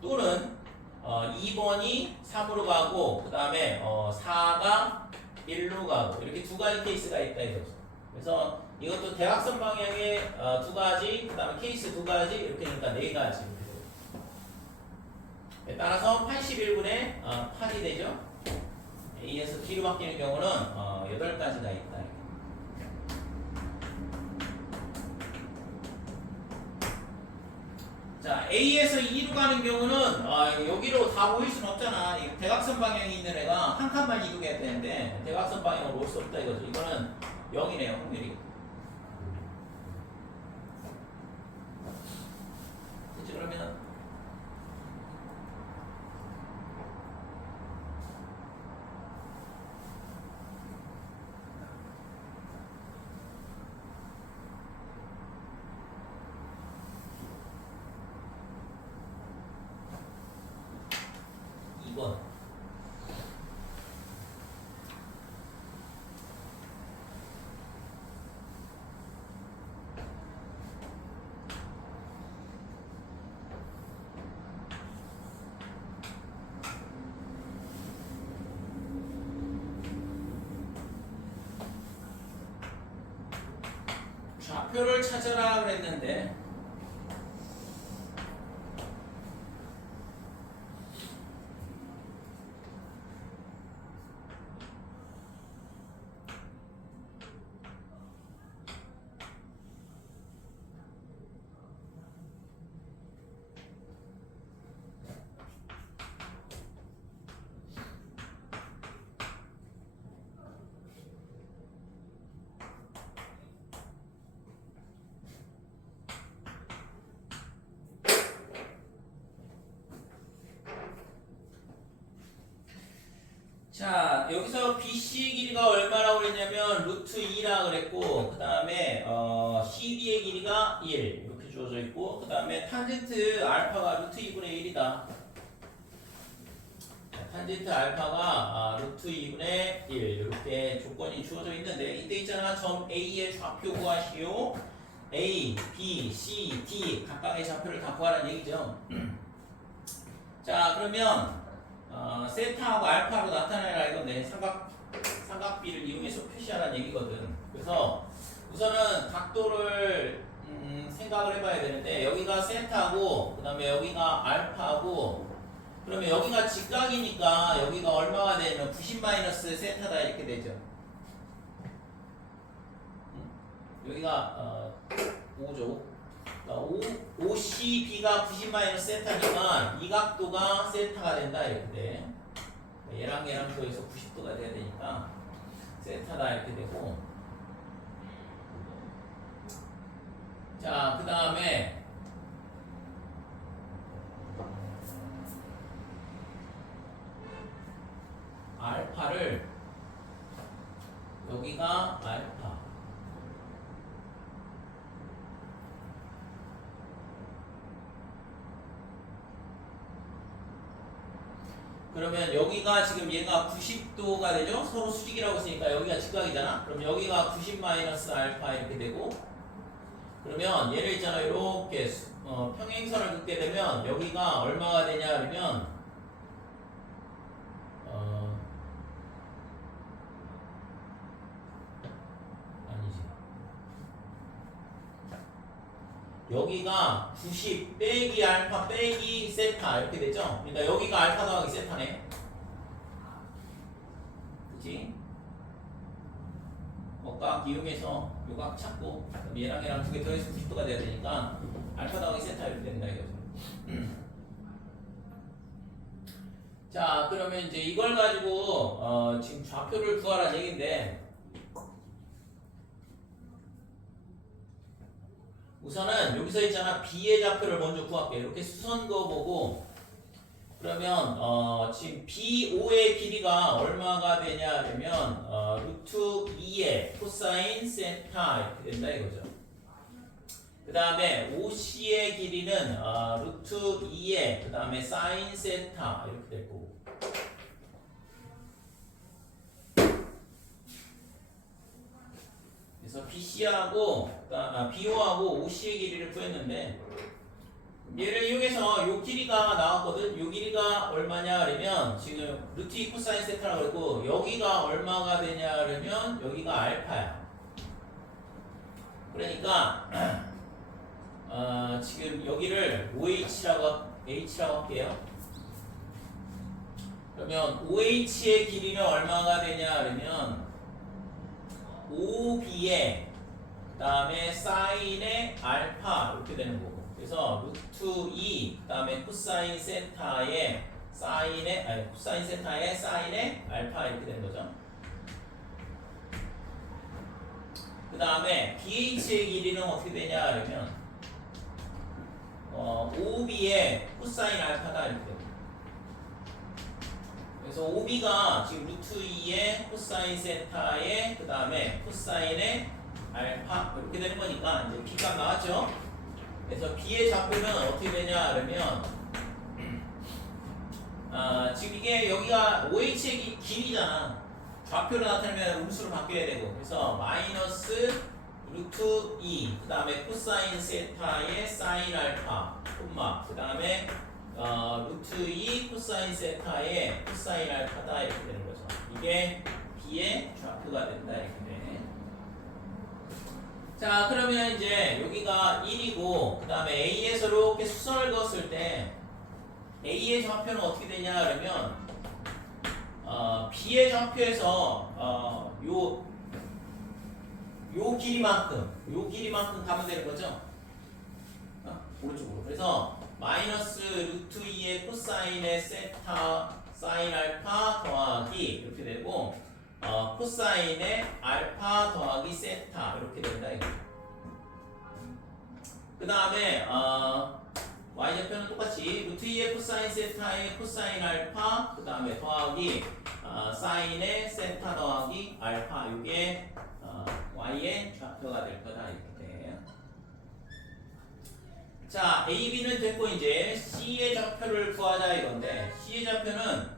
또는 2번이 3으로 가고 그 다음에 4가 1로 가고 이렇게 두 가지 케이스가 있다 이거죠. 그래서 이것도 대각선 방향의 두 가지, 그 다음에 케이스 두 가지 이렇게 되니까 네 가지 이렇게 돼요. 네, 따라서 81분의 8이 되죠. A에서 B로 바뀌는 경우는 8가지가 있다. 자, A에서 E로 가는 경우는 여기로 다 모일 수는 없잖아. 이 대각선 방향이 있는 애가 한 칸만 이동해야 되는데 대각선 방향으로 올 수 없다 이거죠. 이거는 0이네요, 확률이. 그치, 그러면 2번. 좌표를 찾아라 그랬는데 자, 여기서 BC의 길이가 얼마라고 그랬냐면 루트 2라 그랬고, 그 다음에 CD의 길이가 1 이렇게 주어져 있고, 그 다음에 탄젠트 알파가 루트 2분의 1이다. 탄젠트 알파가 루트 2분의 1 이렇게 조건이 주어져 있는데, 이때 있잖아, 점 A의 좌표 구하시오. A, B, C, D 각각의 좌표를 다 구하라는 얘기죠. 자, 그러면 세타하고 알파로 나타내라 이건데 삼각비를 이용해서 표시하라는 얘기거든. 그래서 우선은 각도를 생각을 해봐야 되는데, 여기가 세타고 그 다음에 여기가 알파고, 그러면 여기가 직각이니까 여기가 얼마가 되면 90 마이너스 세타다 이렇게 되죠. 여기가 5죠. OCB가 90 마이너스 세타니까 이 각도가 세타가 된다 이렇게 돼. 얘랑 더해서 90도가 돼야 되니까 세타다 이렇게 되고, 자, 그 다음에 알파를 여기가 알파, 그러면 여기가 지금 얘가 90도가 되죠? 서로 수직이라고 했으니까 여기가 직각이잖아? 그럼 여기가 90 마이너스 알파 이렇게 되고 그러면 얘를 있잖아 이렇게 평행선을 긋게 되면 여기가 얼마가 되냐 그러면 아니지 여기가 90 빼기 알파 빼기 세타 이렇게 되죠? 그러니까 여기가 알파 더하기 세타네 그치? 각 이용해서 요 각 찾고 얘랑 얘랑 두 개 더해서 90도가 돼야 되니까 알파 더하기 세타 이렇게 된다 이거죠. 자 그러면 이제 이걸 가지고 지금 좌표를 구하라는 얘기인데 우선은 여기서 있잖아 B의 좌표를 먼저 구할게. 이렇게 수선 그어보고 그러면 지금 BO의 길이가 얼마가 되냐 그러면 루트 2의 코사인 세타 이렇게 된다 이거죠. 그 다음에 OC의 길이는 루트 2의 그 다음에 사인 세타 이렇게 될 거고 그래서 BC하고 BO하고 OC의 길이를 구했는데 얘를 이용해서 요 길이가 나왔거든. 요 길이가 얼마냐 그러면 지금 루트 2 코사인 세타라고 그랬고 여기가 얼마가 되냐 그러면 여기가 알파야. 그러니까 지금 여기를 OH라고 할게요. 그러면 OH의 길이는 얼마가 되냐 그러면 OB의 그 다음에 사인의 알파 이렇게 되는 거고 그래서 루트 2 그 다음에 코사인 세타의 코사인 세타의 사인의 알파 이렇게 되는 거죠. 그 다음에 BH의 길이는 어떻게 되냐 그러면 OB의 코사인 알파다 이렇게 됩니다. 그래서 OB가 지금 루트 2의 코사인 세타의 그 다음에 코사인의 알파 이렇게 되는 거니까 이제 B값 나왔죠. 그래서 B의 좌표는 어떻게 되냐 그러면 지금 이게 여기가 OH의 길이잖아. 좌표로 나타내면 음수로 바뀌어야 되고 그래서 마이너스 루트 2 그 다음에 코사인 세타의 사인 알파 콤마 그 다음에 루트 2 코사인 세타의 코사인 알파다 이렇게 되는 거죠. 이게 B의 좌표가 된다 이렇게 돼. 자 그러면 이제 여기가 1이고 그 다음에 A에서 이렇게 수선을 그었을 때 A의 좌표는 어떻게 되냐 그러면 B의 좌표에서 요 길이만큼 가면 되는 거죠. 오른쪽으로. 그래서 마이너스 루트 2의 코사인의 세타 사인 알파 더하기 이렇게 되고 코사인의 알파 더하기 세타 이렇게 된다 이거. 그 다음에 y좌표는 똑같이 루트 2의 코사인 세타의 코사인 알파 그 다음에 더하기 사인의 세타 더하기 알파 이게 y의 좌표가 될 거다 이렇게 돼. 자 A, B는 됐고 이제 C의 좌표를 구하자 이건데 C의 좌표는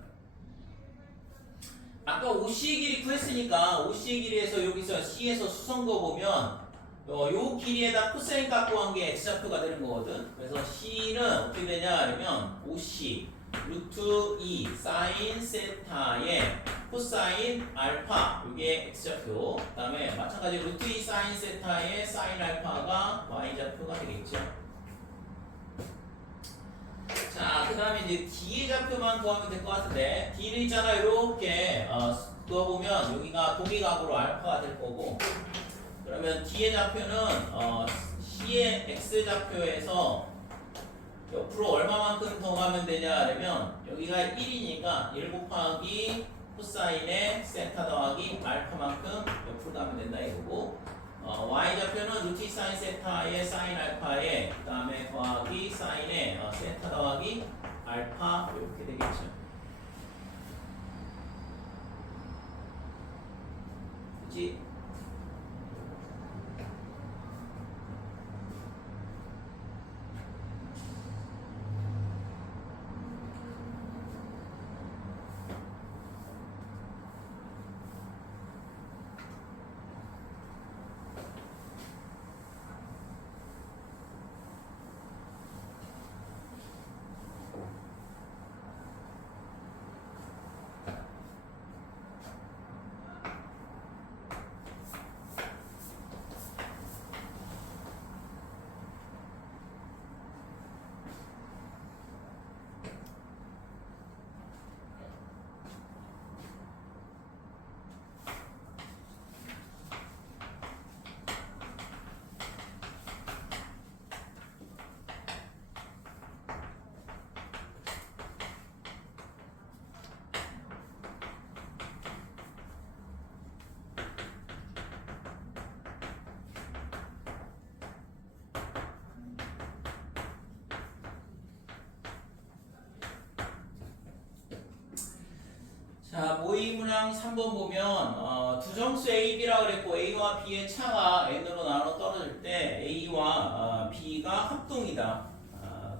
아까 OC의 길이 구했으니까 OC의 길이에서 여기서 C에서 수선 거 보면 요 길이에다 코사인 값 구한 게 X좌표가 되는 거거든. 그래서 C는 어떻게 되냐 그러면 OC 루트 2 사인 세타의 코사인 알파 이게 X좌표 그 다음에 마찬가지로 루트 2 사인 세타의 사인 알파가 Y좌표가 되겠죠. 자, 그 다음에 이제 D의 좌표만 구하면 될 것 같은데 D는 있잖아 이렇게 그어보면 여기가 도미각으로 알파가 될 거고 그러면 D의 좌표는 C의 X좌표에서 옆으로 얼마만큼 더 가면 되냐 그러면 여기가 1이니까 1 곱하기 코사인의 세타 더하기 알파만큼 옆으로 가면 된다 이거고 y좌표는 루트 사인 세타의 사인 알파에 그 다음에 더하기 사인의 세타 더하기 알파 이렇게 되겠죠. 그치? 자, 모의문항 3번 보면 두 정수 A, B라 그랬고 A와 B의 차가 N으로 나눠 떨어질 때 A와 B가 합동이다.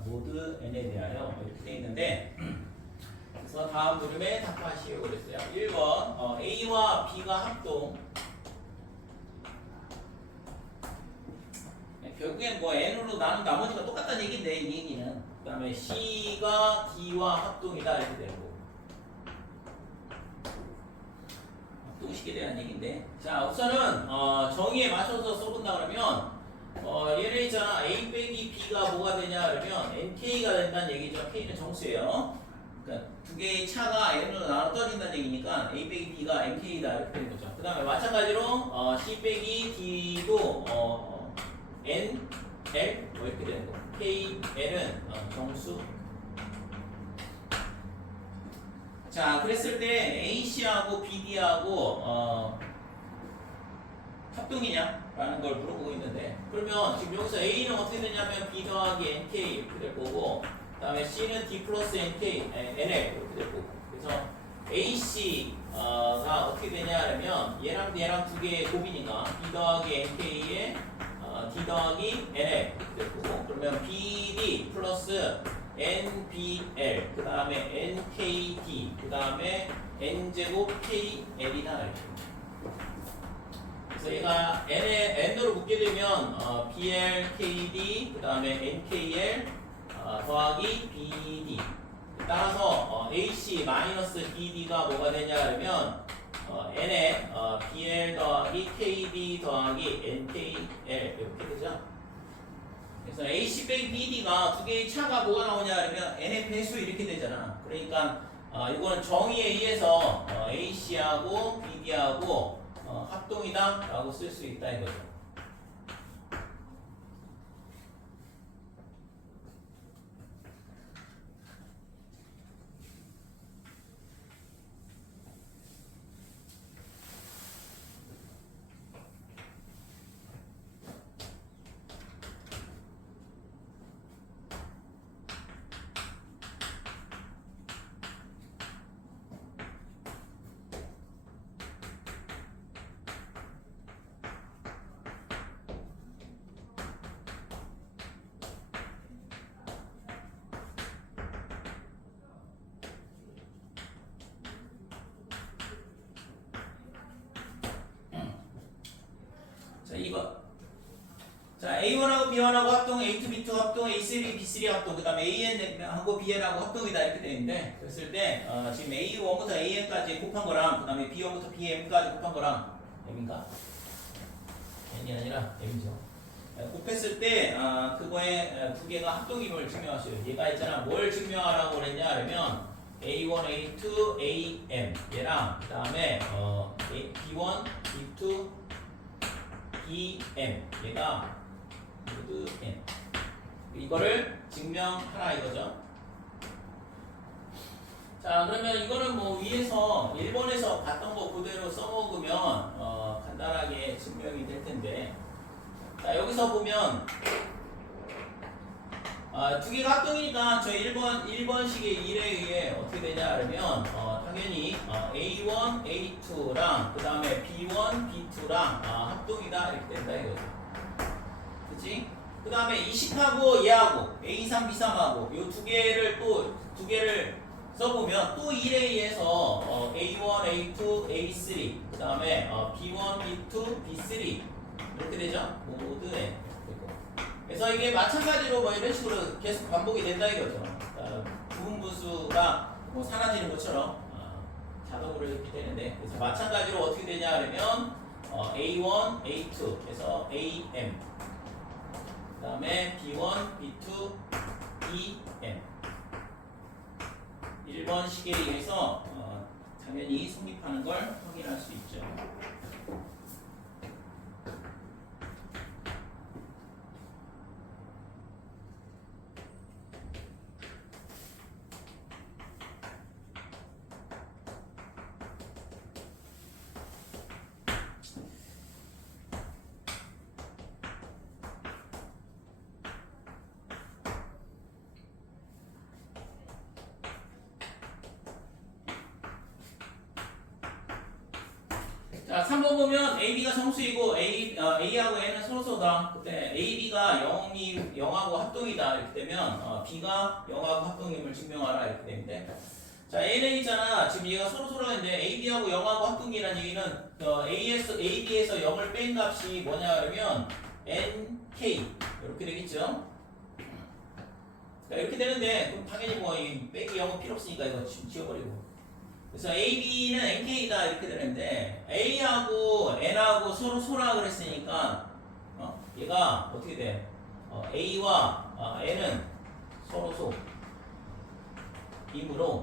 모두 N에 대하여 이렇게 돼 있는데 그래서 다음 물음에 답하시오 그랬어요. 1번 A와 B가 합동. 결국엔 뭐 N으로 나눈 나머지가 똑같다는 얘기인데 이 얘기는. 그 다음에 C가 D와 합동이다 이렇게 되고 합동식에 대한 얘기인데 자 우선은 정의에 맞춰서 써본다 그러면 얘를 있잖아 A 빼기 B가 뭐가 되냐 그러면 NK가 된다는 얘기죠. K는 정수예요. 그러니까 두 개의 차가 N으로 나눠 떨어진다는 얘기니까 A 빼기 B가 NK다 이렇게 되는 거죠. 그 다음에 마찬가지로 C 빼기 D도 N, L 뭐 이렇게 되는 거. K, L은 정수. 자, 그랬을 때 AC하고 BD하고 합동이냐? 라는 걸 물어보고 있는데 그러면 지금 여기서 A는 어떻게 되냐면 B 더하기 NK 이렇게 될 거고 그 다음에 C는 D 플러스 NK, NL 이렇게 될 거고 그래서 AC가 어떻게 되냐면 얘랑 얘랑 두 개의 곱이니까 B 더하기 NK에 D 더하기 NL 이렇게 될 거고 그러면 BD 플러스 NBL 그 다음에 NKD 그 다음에 N제곱 KL이다 이렇게. 그래서 얘가 N으로 묶게 되면 BL, KD 그 다음에 NKL 더하기 BD 따라서 AC 마이너스 BD가 뭐가 되냐 그러면 N에 BL 더하기 KD 더하기 NKL 이렇게 되죠. 그래서 AC 빼기 BD가 두 개의 차가 뭐가 나오냐 그러면 N의 배수 이렇게 되잖아. 그러니까 이거는 정의에 의해서 AC하고 BD하고 합동이다 라고 쓸 수 있다 이거죠. 자, 2번. 자, A1하고 B1하고 합동, A2, B2 합동, A3, B3 합동, 그 다음에 AN하고 BN하고 합동이다 이렇게 되어 있는데 그랬을 때 지금 A1부터 AN까지 곱한 거랑 그 다음에 B1부터 BM까지 곱한 거랑 M인가? N이 아니라 M이죠. 곱했을 때 그거에 두 개가 합동임을 증명하셔요. 얘가 있잖아. 뭘 증명하라고 그랬냐 그러면 A1, A2, AM 얘랑 그 다음에 B1, B2, BM 얘가 모두 N 이거를 증명하라 이거죠. 자 그러면 이거는 뭐 위에서 1번에서 봤던 거 그대로 써먹으면 간단하게 증명이 될 텐데 자 여기서 보면 두 개가 합동이니까 저 1번식의 일에 의해 어떻게 되냐 그러면 당연히 A1, A2랑 그 다음에 B1, B2랑 합동이다 이렇게 된다 이거죠. 그치? 그 다음에 20하고 얘하고 A3, B3하고 이 두 개를 또 두 개를 써보면 또 1에 의해서 A1, A2, A3 그 다음에 B1, B2, B3 이렇게 되죠? 모두 N 그래서 이게 마찬가지로 뭐 이런 식으로 계속 반복이 된다 이거죠. 부분분수가 뭐 사라지는 것처럼 자동으로 이렇게 되는데 그래서 마찬가지로 어떻게 되냐 그러면 A1, A2 그래서 AM 그 다음에 B1, B2, BM 1번 식에 의해서 당연히 성립하는 걸 확인할 수 있죠. 자, 3번 보면 AB가 정수이고 A하고 N은 서로서다. 그때 AB가 0하고 합동이다. 이렇게 되면 B가 0하고 합동임을 증명하라. 이렇게 되는데 자, N은 있잖아. 지금 얘가 서로서로가 있는데 AB하고 0하고 합동이라는 얘기는 AB에서 0을 뺀 값이 뭐냐 그러면 NK 이렇게 되겠죠. 자, 이렇게 되는데 그럼 당연히 뭐 이 빼기 0은 필요 없으니까 이거 지워버리고 그래서 AB는 NK다 이렇게 되는데 A하고 N하고 서로 소라 그랬으니까 얘가 어떻게 돼? A와 N은 서로 소 이므로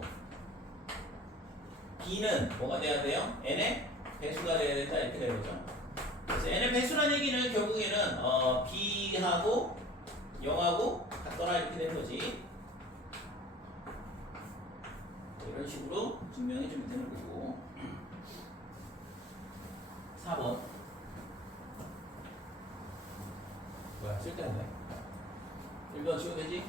B는 뭐가 돼야 돼요? N의 배수가 돼야 된다 이렇게 되는 거죠. 그래서 N의 배수라는 얘기는 결국에는 B하고 0하고 같더라 이렇게 되는 거지. 이런 식으로 증명해 주면 되는 거고. 4번 뭐야 쓸데없네. 1번 지워도 되지?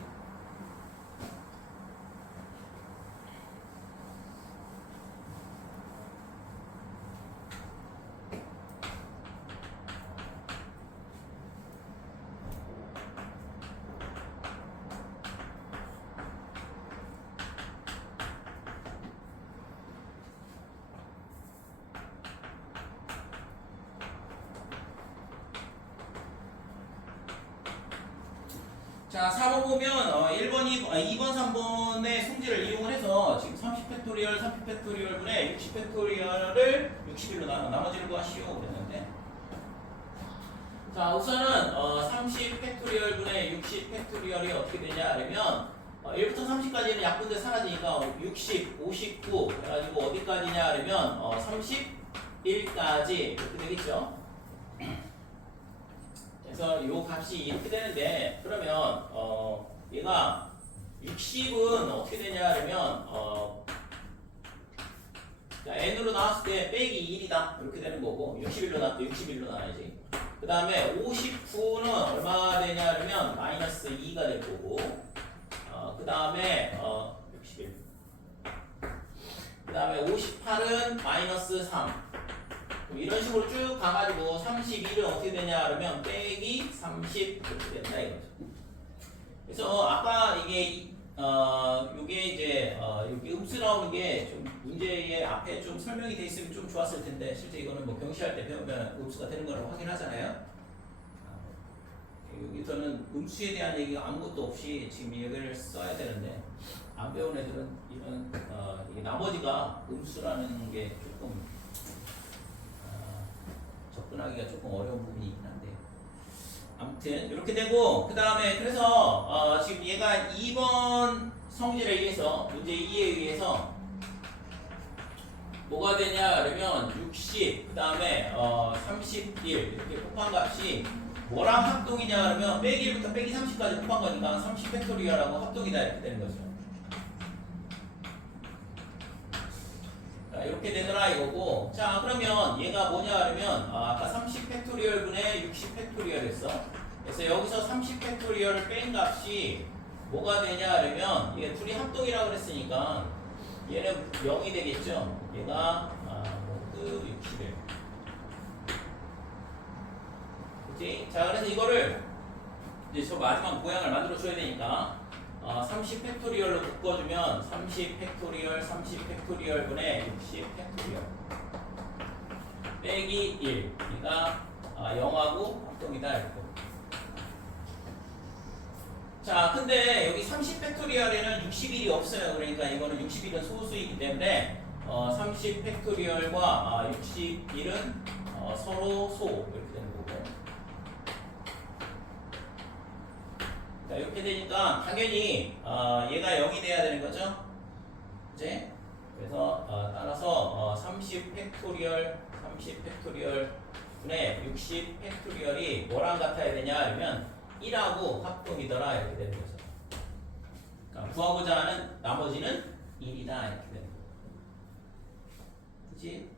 자, 4번 보면 1번, 2번, 3번의 성질을 이용을 해서 지금 30팩토리얼, 30팩토리얼분의 60팩토리얼을 61로 나머지를 구하시오 그랬는데 자, 우선은 30팩토리얼분의 60팩토리얼이 어떻게 되냐 그러면 1부터 30까지는 약분돼 사라지니까 60, 59 그래가지고 어디까지냐 그러면 31까지 이렇게 되겠죠. 그래서 요 값이 이렇게 되는데 그러면 얘가 60은 어떻게 되냐 그러면 n으로 나왔을 때 빼기 1이다 이렇게 되는 거고 61로 나왔을 때 61로 나와야지. 그 다음에 59는 얼마가 되냐 그러면 마이너스 2가 될 거고 그 다음에 61 그 다음에 58은 마이너스 3 이런 식으로 쭉 가가지고 31은 어떻게 되냐 그러면 빼기 30 이렇게 된다 이거죠. 그래서 아까 이게 요게 이제 여기 음수 나오는 게 좀 문제의 앞에 좀 설명이 돼 있으면 좀 좋았을 텐데 실제 이거는 뭐 경시할 때 배우면 음수가 되는 거라고 확인하잖아요. 여기서는 음수에 대한 얘기가 아무것도 없이 지금 여기를 써야 되는데 안 배운 애들은 이런 이게 나머지가 음수라는 게 조금 접근하기가 조금 어려운 부분이 있긴 한데 아무튼 이렇게 되고 그 다음에 그래서 지금 얘가 2번 성질에 의해서 문제 2에 의해서 뭐가 되냐 그러면 60 그 다음에 31 이렇게 곱한 값이 뭐랑 합동이냐 그러면 빼기 1부터 빼기 30까지 곱한 거니까 30팩토리얼하고 합동이다 이렇게 되는 거죠. 이렇게 되더라 이거고 자 그러면 얘가 뭐냐 그러면 아까 30팩토리얼 분의 60팩토리얼 했어. 그래서 여기서 30팩토리얼을 뺀 값이 뭐가 되냐 그러면 얘 둘이 합동이라고 그랬으니까 얘는 0이 되겠죠. 얘가 모두 61 그치? 자 그래서 이거를 이제 저 마지막 모양을 만들어 줘야 되니까 30팩토리얼로 묶어주면 30팩토리얼 30팩토리얼 분의 60팩토리얼 빼기 1 그러니까 0하고 합동이다 이렇게. 자 근데 여기 30팩토리얼에는 61이 없어요. 그러니까 이거는 61은 소수이기 때문에 30팩토리얼과 61은 서로 소 이렇게 되는 거고 자, 이렇게 되니까 당연히 얘가 0이 돼야 되는 거죠. 이제 그래서 따라서 30팩토리얼 분의 60팩토리얼이 뭐랑 같아야 되냐 하면 1하고 합동이더라 이렇게 되는 거죠. 그러니까 구하고자 하는 나머지는 1이다 이렇게 되는 거죠. 그치?